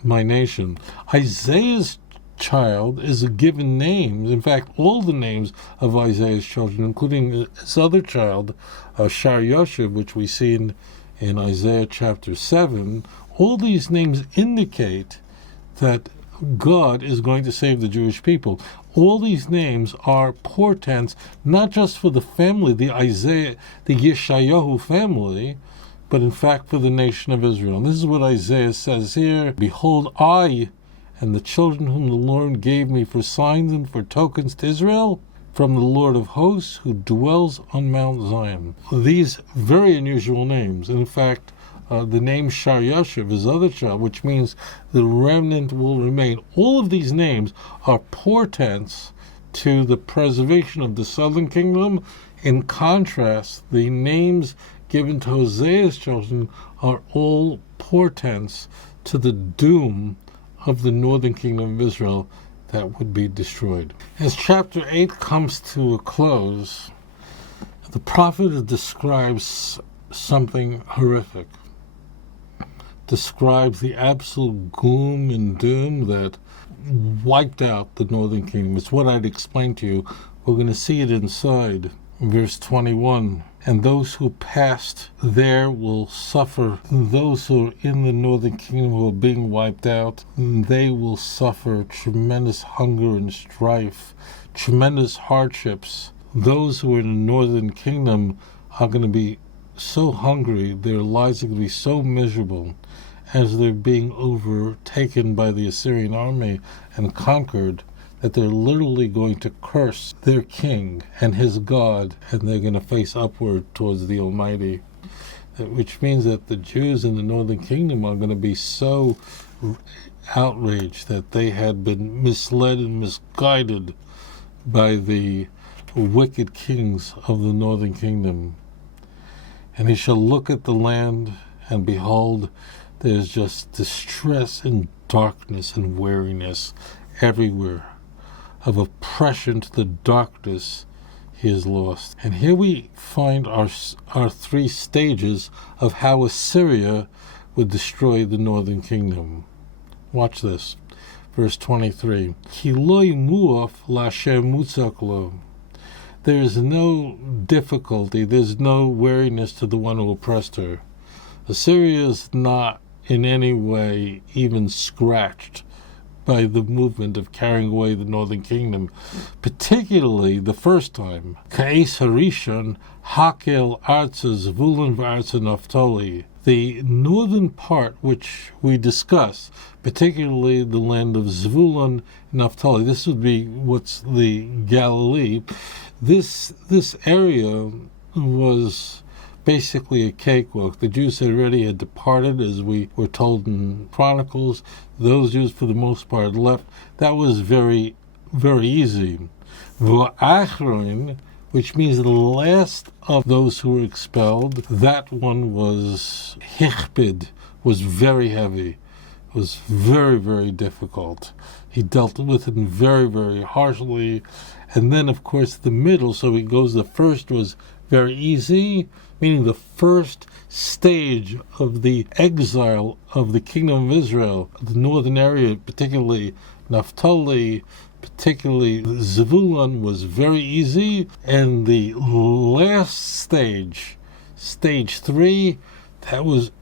my nation. Isaiah's child is given names. In fact, all the names of Isaiah's children, including his other child, Shar Yoshev, which we see in Isaiah chapter 7, all these names indicate that God is going to save the Jewish people. All these names are portents, not just for the family, the Yeshayahu family, but in fact for the nation of Israel. And this is what Isaiah says here: Behold, I and the children whom the Lord gave me for signs and for tokens to Israel, from the Lord of hosts who dwells on Mount Zion. These very unusual names. In fact, the name Shar Yoshev, his other child, which means the remnant will remain. All of these names are portents to the preservation of the southern kingdom. In contrast, the names given to Hosea's children are all portents to the doom of the northern kingdom of Israel that would be destroyed. As chapter 8 comes to a close, the prophet describes something horrific, describes the absolute gloom and doom that wiped out the northern kingdom. It's what I'd explained to you. We're going to see it inside. Verse 21, and those who passed there will suffer. Those who are in the northern kingdom who are being wiped out, they will suffer tremendous hunger and strife, tremendous hardships. Those who are in the northern kingdom are going to be so hungry, their lives are going to be so miserable as they're being overtaken by the Assyrian army and conquered, that they're literally going to curse their king and his God, and they're going to face upward towards the Almighty. Which means that the Jews in the northern kingdom are going to be so outraged that they had been misled and misguided by the wicked kings of the northern kingdom. And he shall look at the land, and behold, there's just distress and darkness and weariness everywhere. Of oppression to the darkness he is lost. And here we find our three stages of how Assyria would destroy the northern kingdom. Watch this. Verse 23. Ki lo yimuaf la'asher mutzak lo. There is no difficulty, there's no weariness to the one who oppressed her. Assyria is not in any way even scratched by the movement of carrying away the northern kingdom, particularly the first time. Ka'es harishon hakel arza zvulun v'arza naftali. the northern part, which we discuss, particularly the land of Zvulun and Naphtali, this would be what's the Galilee. This area was basically a cakewalk. The Jews already had departed, as we were told in Chronicles. Those Jews, for the most part, left. That was very, very easy. V'achron, which means the last of those who were expelled, that one was hichbid, was very heavy, was very, very difficult. He dealt with it very, very harshly. And then, of course, the middle, so it goes, the first was very easy, meaning the first stage of the exile of the kingdom of Israel, the northern area, particularly Naphtali, particularly Zebulun, was very easy. And the last stage, stage 3, that was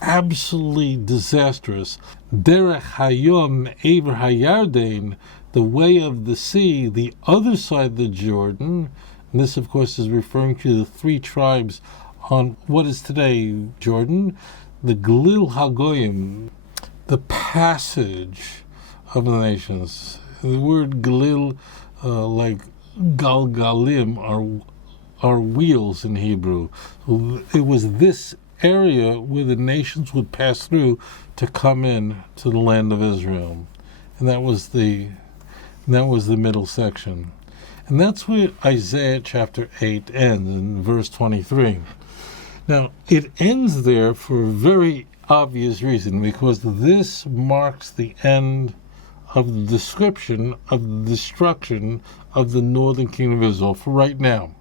absolutely disastrous. Derech Hayom Ever Hayarden, the way of the sea, the other side of the Jordan. And this, of course, is referring to the 3 tribes on what is today Jordan, the Glil Hagoyim, the passage of the nations. The word Glil, like Galgalim, are wheels in Hebrew. It was this area where the nations would pass through to come in to the land of Israel, and that was the middle section. And that's where Isaiah chapter 8 ends, in verse 23. Now, it ends there for a very obvious reason, because this marks the end of the description of the destruction of the northern kingdom of Israel for right now.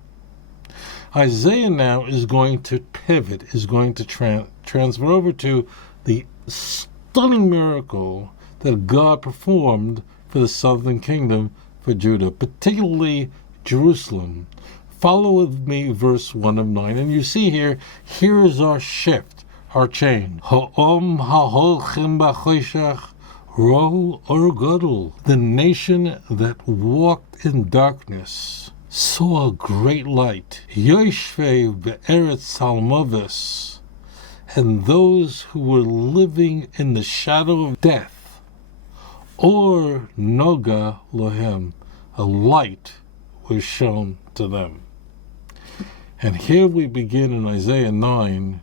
Isaiah now is going to pivot, is going to transfer over to the stunning miracle that God performed for the southern kingdom, for Judah, particularly Jerusalem. Follow with me verse 1 of 9, and you see here is our shift, our change. Ha'om ha'holchem b'choshech ro or gadol. The nation that walked in darkness saw a great light. Yoshvei be'eretz salmovis, and those who were living in the shadow of death, or noga lohem, a light was shown to them. And here we begin in Isaiah 9,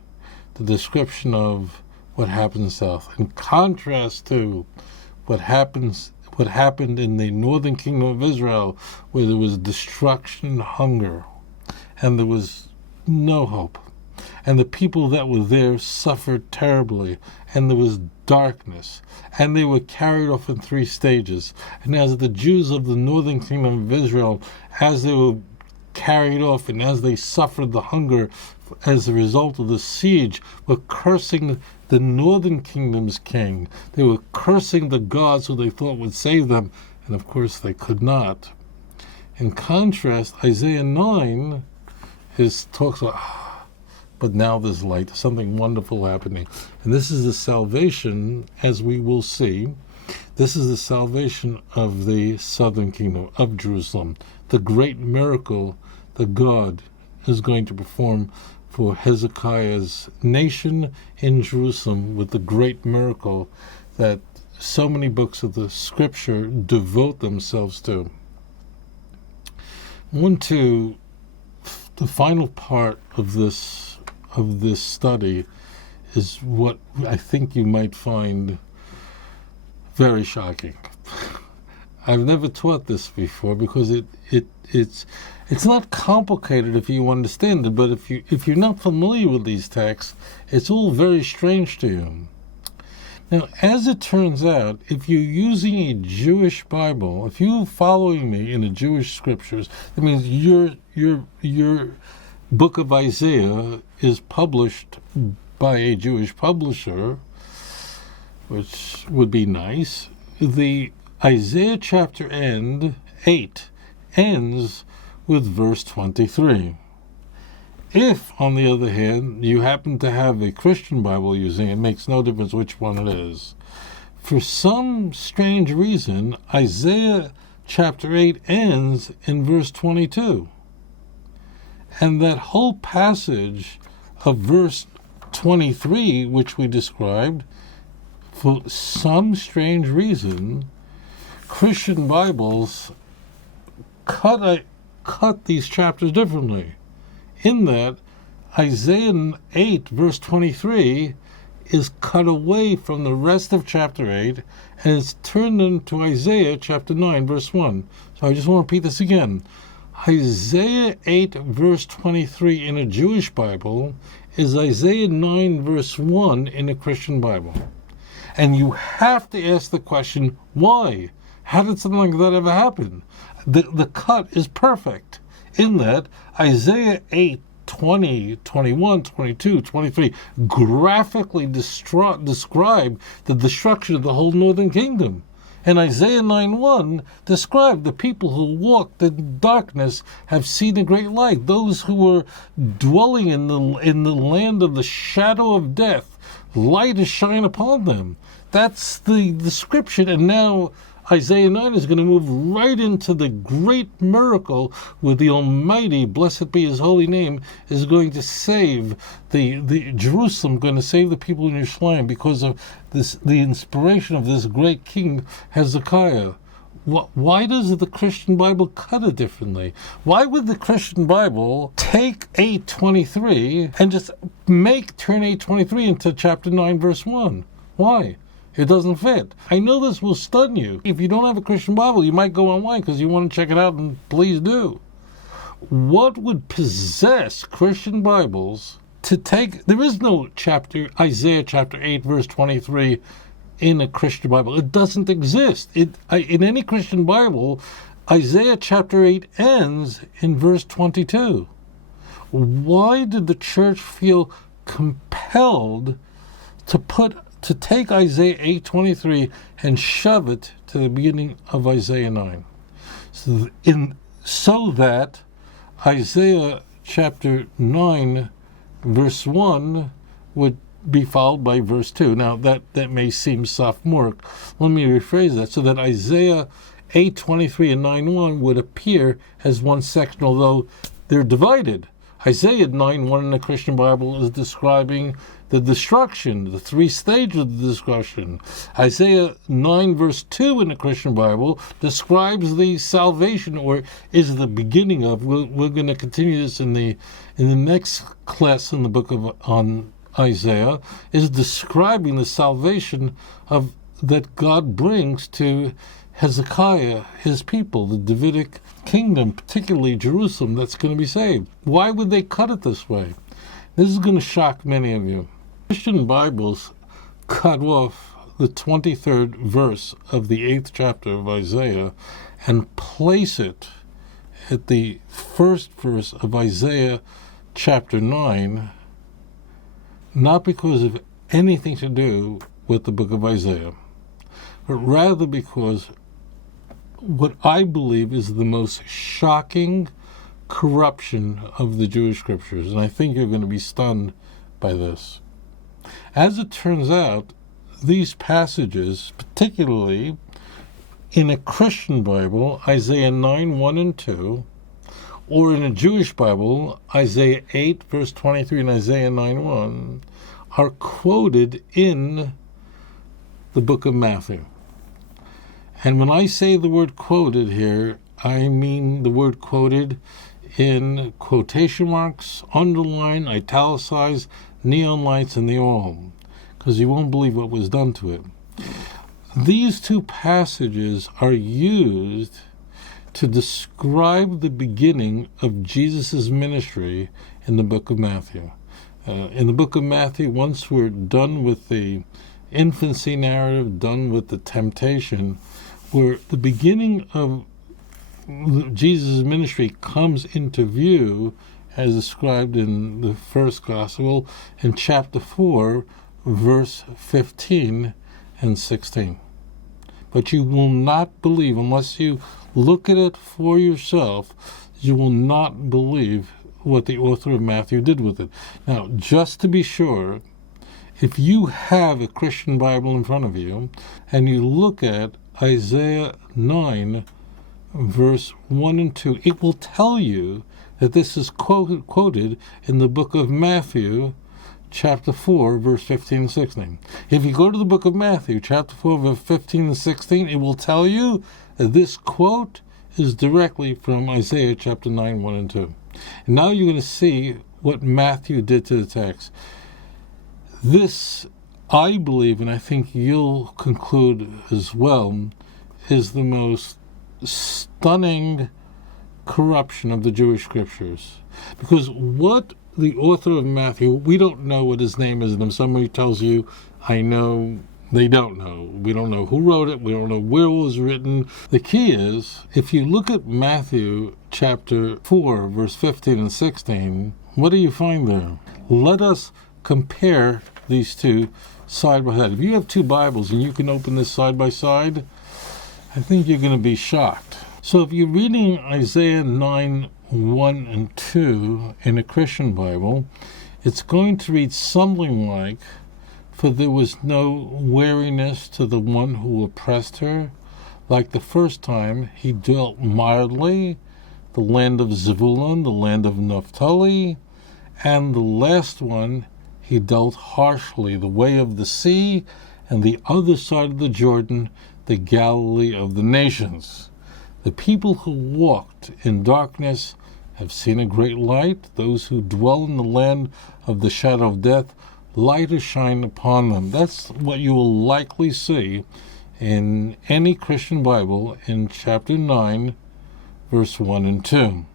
the description of what happens south, in contrast to what happened in the northern kingdom of Israel, where there was destruction, hunger, and there was no hope. And the people that were there suffered terribly, and there was darkness, and they were carried off in 3 stages. And as the Jews of the northern kingdom of Israel, as they were carried off and as they suffered the hunger as a result of the siege, were cursing the northern kingdom's king. They were cursing the gods who they thought would save them, and of course they could not. In contrast, Isaiah 9 talks about, but now there's light, something wonderful happening. And this is the salvation, as we will see. This is the salvation of the southern kingdom, of Jerusalem. The great miracle that God is going to perform for Hezekiah's nation in Jerusalem, with the great miracle that so many books of the scripture devote themselves to. The final part of this study is what I think you might find very shocking. I've never taught this before because it's not complicated if you understand it, but if you're not familiar with these texts, it's all very strange to you. Now, as it turns out, if you're using a Jewish Bible, if you're following me in the Jewish scriptures, that means your book of Isaiah is published by a Jewish publisher, which would be nice. The Isaiah chapter 8 ends with verse 23. If, on the other hand, you happen to have a Christian Bible using it, makes no difference which one it is. For some strange reason, Isaiah chapter 8 ends in verse 22. And that whole passage of verse 23, which we described, for some strange reason, Christian Bibles cut these chapters differently. In that, Isaiah 8, verse 23, is cut away from the rest of chapter 8, and it's turned into Isaiah chapter 9, verse 1. So I just want to repeat this again. Isaiah 8, verse 23 in a Jewish Bible is Isaiah 9, verse 1 in a Christian Bible. And you have to ask the question, why? How did something like that ever happen? The cut is perfect in that Isaiah 8, 20, 21, 22, 23 graphically describe the destruction of the whole northern kingdom. And Isaiah 9:1 described the people who walked in darkness have seen a great light. Those who were dwelling in the land of the shadow of death, light is shine upon them. That's the description. And now Isaiah 9 is going to move right into the great miracle where the Almighty, blessed be His holy name, is going to save the Jerusalem, going to save the people in Yerushalayim because of the inspiration of this great king Hezekiah. Why does the Christian Bible cut it differently? Why would the Christian Bible take 8:23 and just turn 8:23 into chapter 9, verse 1? Why? It doesn't fit. I know this will stun you. If you don't have a Christian Bible, you might go online because you want to check it out, and please do. What would possess Christian Bibles to take... There is no Isaiah chapter 8, verse 23 in a Christian Bible. It doesn't exist. In any Christian Bible, Isaiah chapter 8 ends in verse 22. Why did the church feel compelled to take Isaiah 8:23 and shove it to the beginning of Isaiah 9? So that Isaiah chapter 9, verse 1 would be followed by verse 2. Now, that may seem sophomoric. Let me rephrase that. So that Isaiah 8:23 and 9:1 would appear as one section, although they're divided. Isaiah 9:1 in the Christian Bible is describing the destruction, the three stages of the destruction. Isaiah 9 verse 2 in the Christian Bible describes the salvation, or is the beginning of. We're going to continue this in the next class in the book on Isaiah, is describing the salvation that God brings to Hezekiah, his people, the Davidic kingdom, particularly Jerusalem, that's going to be saved. Why would they cut it this way? This is going to shock many of you. Christian Bibles cut off the 23rd verse of the 8th chapter of Isaiah and place it at the first verse of Isaiah chapter 9, not because of anything to do with the book of Isaiah, but rather because what I believe is the most shocking corruption of the Jewish scriptures, and I think you're going to be stunned by this. As it turns out, these passages, particularly in a Christian Bible, Isaiah 9, 1 and 2, or in a Jewish Bible, Isaiah 8, verse 23 and Isaiah 9, 1, are quoted in the book of Matthew. And when I say the word quoted here, I mean the word quoted in quotation marks, underline, italicized, neon lights, and the all, because you won't believe what was done to it. These two passages are used to describe the beginning of Jesus' ministry in the book of Matthew. In the book of Matthew, once we're done with the infancy narrative, done with the temptation, where the beginning of Jesus' ministry comes into view as described in the first gospel in chapter 4, verse 15 and 16. But you will not believe, unless you look at it for yourself, you will not believe what the author of Matthew did with it. Now, just to be sure, if you have a Christian Bible in front of you and you look at Isaiah 9, verse 1 and 2, it will tell you that this is quoted in the book of Matthew, chapter 4, verse 15 and 16. If you go to the book of Matthew, chapter 4, verse 15 and 16, it will tell you that this quote is directly from Isaiah chapter 9, 1 and 2. And now you're going to see what Matthew did to the text. This, I believe, and I think you'll conclude as well, is the most stunning corruption of the Jewish scriptures. Because what the author of Matthew, we don't know what his name is, and if somebody tells you, I know, they don't know. We don't know who wrote it. We don't know where it was written. The key is, if you look at Matthew chapter 4, verse 15 and 16, what do you find there? Let us compare these two side by side. If you have two Bibles and you can open this side by side, I think you're going to be shocked. So if you're reading Isaiah 9, 1 and 2 in a Christian Bible, it's going to read something like, for there was no weariness to the one who oppressed her. Like the first time, he dwelt mildly, the land of Zebulun, the land of Naphtali, and the last one, he dealt harshly, the way of the sea, and the other side of the Jordan, the Galilee of the nations. The people who walked in darkness have seen a great light. Those who dwell in the land of the shadow of death, light has shined upon them. That's what you will likely see in any Christian Bible in chapter 9, verse 1 and 2.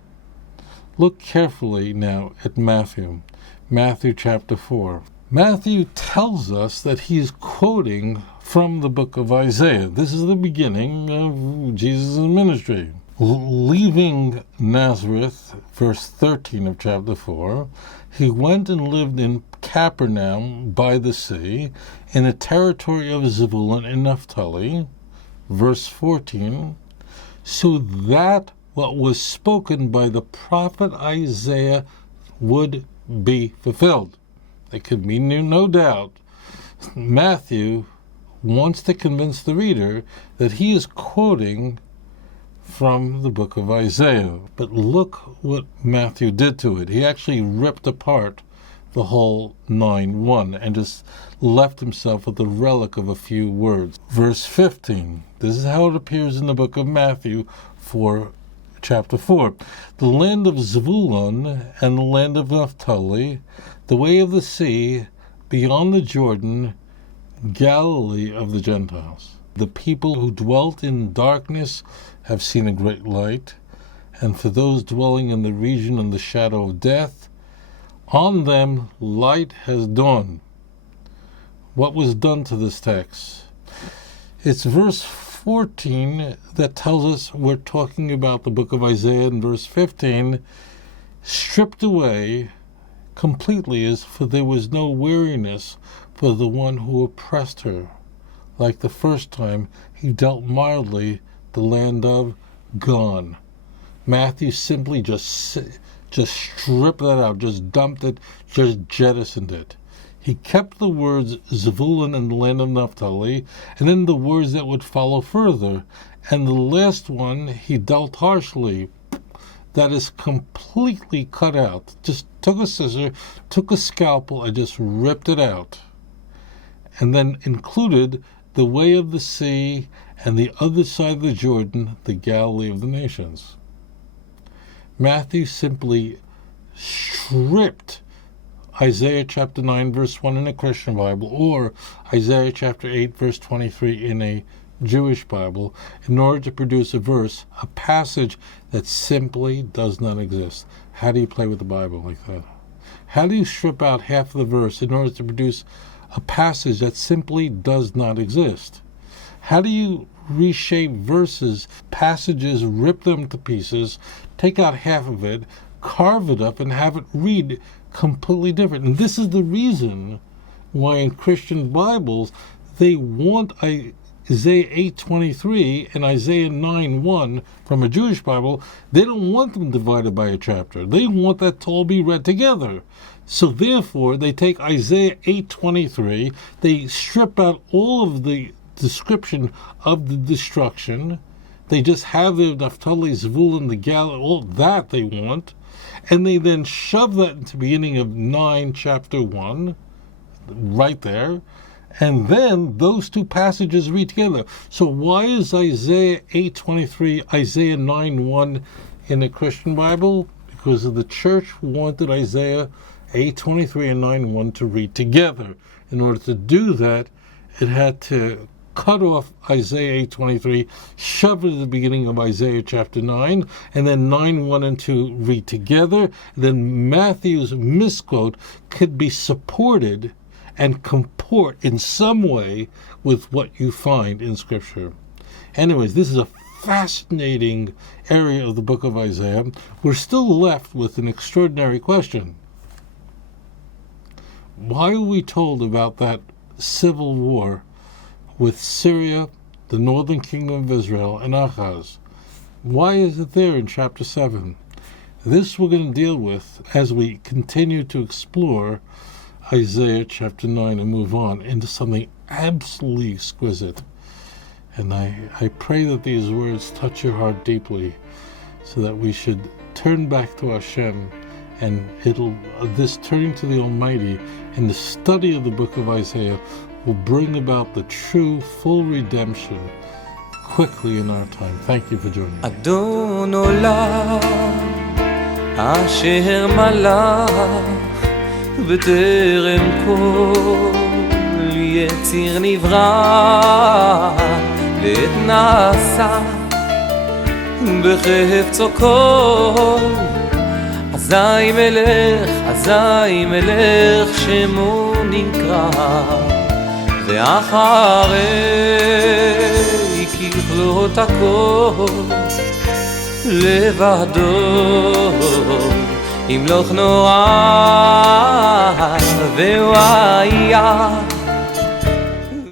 Look carefully now at Matthew chapter 4. Matthew tells us that he's quoting from the book of Isaiah. This is the beginning of Jesus' ministry. Leaving Nazareth, verse 13 of chapter 4, he went and lived in Capernaum by the sea, in the territory of Zebulun and Naphtali, verse 14, so that what was spoken by the prophet Isaiah would be fulfilled. There could be no doubt. Matthew wants to convince the reader that he is quoting from the book of Isaiah. But look what Matthew did to it. He actually ripped apart the whole 9:1 and just left himself with a relic of a few words. Verse 15. This is how it appears in the book of Matthew chapter 4. The land of Zebulun and the land of Naphtali, the way of the sea, beyond the Jordan, Galilee of the Gentiles. The people who dwelt in darkness have seen a great light, and for those dwelling in the region of the shadow of death, on them light has dawned. What was done to this text? It's verse 14 that tells us we're talking about the book of Isaiah, and verse 15, stripped away completely is, for there was no weariness for the one who oppressed her. Like the first time, he dealt mildly, the land of gone. Matthew simply just stripped that out, just dumped it, just jettisoned it. He kept the words Zebulun and the land of Naphtali, and then the words that would follow further. And the last one, he dealt harshly. That is completely cut out. Just took a scissor, took a scalpel, and just ripped it out. And then included the way of the sea and the other side of the Jordan, the Galilee of the nations. Matthew simply stripped Isaiah chapter 9, verse 1 in a Christian Bible, or Isaiah chapter 8, verse 23 in a Jewish Bible, in order to produce a verse, a passage that simply does not exist. How do you play with the Bible like that? How do you strip out half of the verse in order to produce a passage that simply does not exist? How do you reshape verses, passages, rip them to pieces, take out half of it, carve it up, and have it read completely different? And this is the reason why in Christian Bibles they want Isaiah 8:23 and Isaiah 9:1 from a Jewish Bible. They don't want them divided by a chapter. They want that to all be read together. So therefore, they take Isaiah 8:23, they strip out all of the description of the destruction. They just have the Naphtali, Zebulun, the Galilee, all that they want, and they then shove that into the beginning of 9, chapter 1, right there. And then those two passages read together. So why is Isaiah 8:23, Isaiah 9:1 in the Christian Bible? Because the church wanted Isaiah 8:23 and 9:1 to read together. In order to do that, it had to cut off Isaiah 8:23, shove it at the beginning of Isaiah chapter 9, and then 9:1 and 2 read together. Then Matthew's misquote could be supported and comport in some way with what you find in Scripture. Anyways, this is a fascinating area of the book of Isaiah. We're still left with an extraordinary question. Why are we told about that civil war with Syria, the northern kingdom of Israel, and Ahaz? Why is it there in chapter 7? This we're going to deal with as we continue to explore Isaiah chapter 9 and move on into something absolutely exquisite. And I pray that these words touch your heart deeply so that we should turn back to Hashem, and this turning to the Almighty and the study of the book of Isaiah will bring about the true, full redemption quickly in our time. Thank you for joining me. Adon olam asher malach בטרם כל יציר נברא לעת נעשה בחפצו כל אזי מלך שמו נקרא ואחרי ככלות הכל לבדו ימלוך נורא והוא היה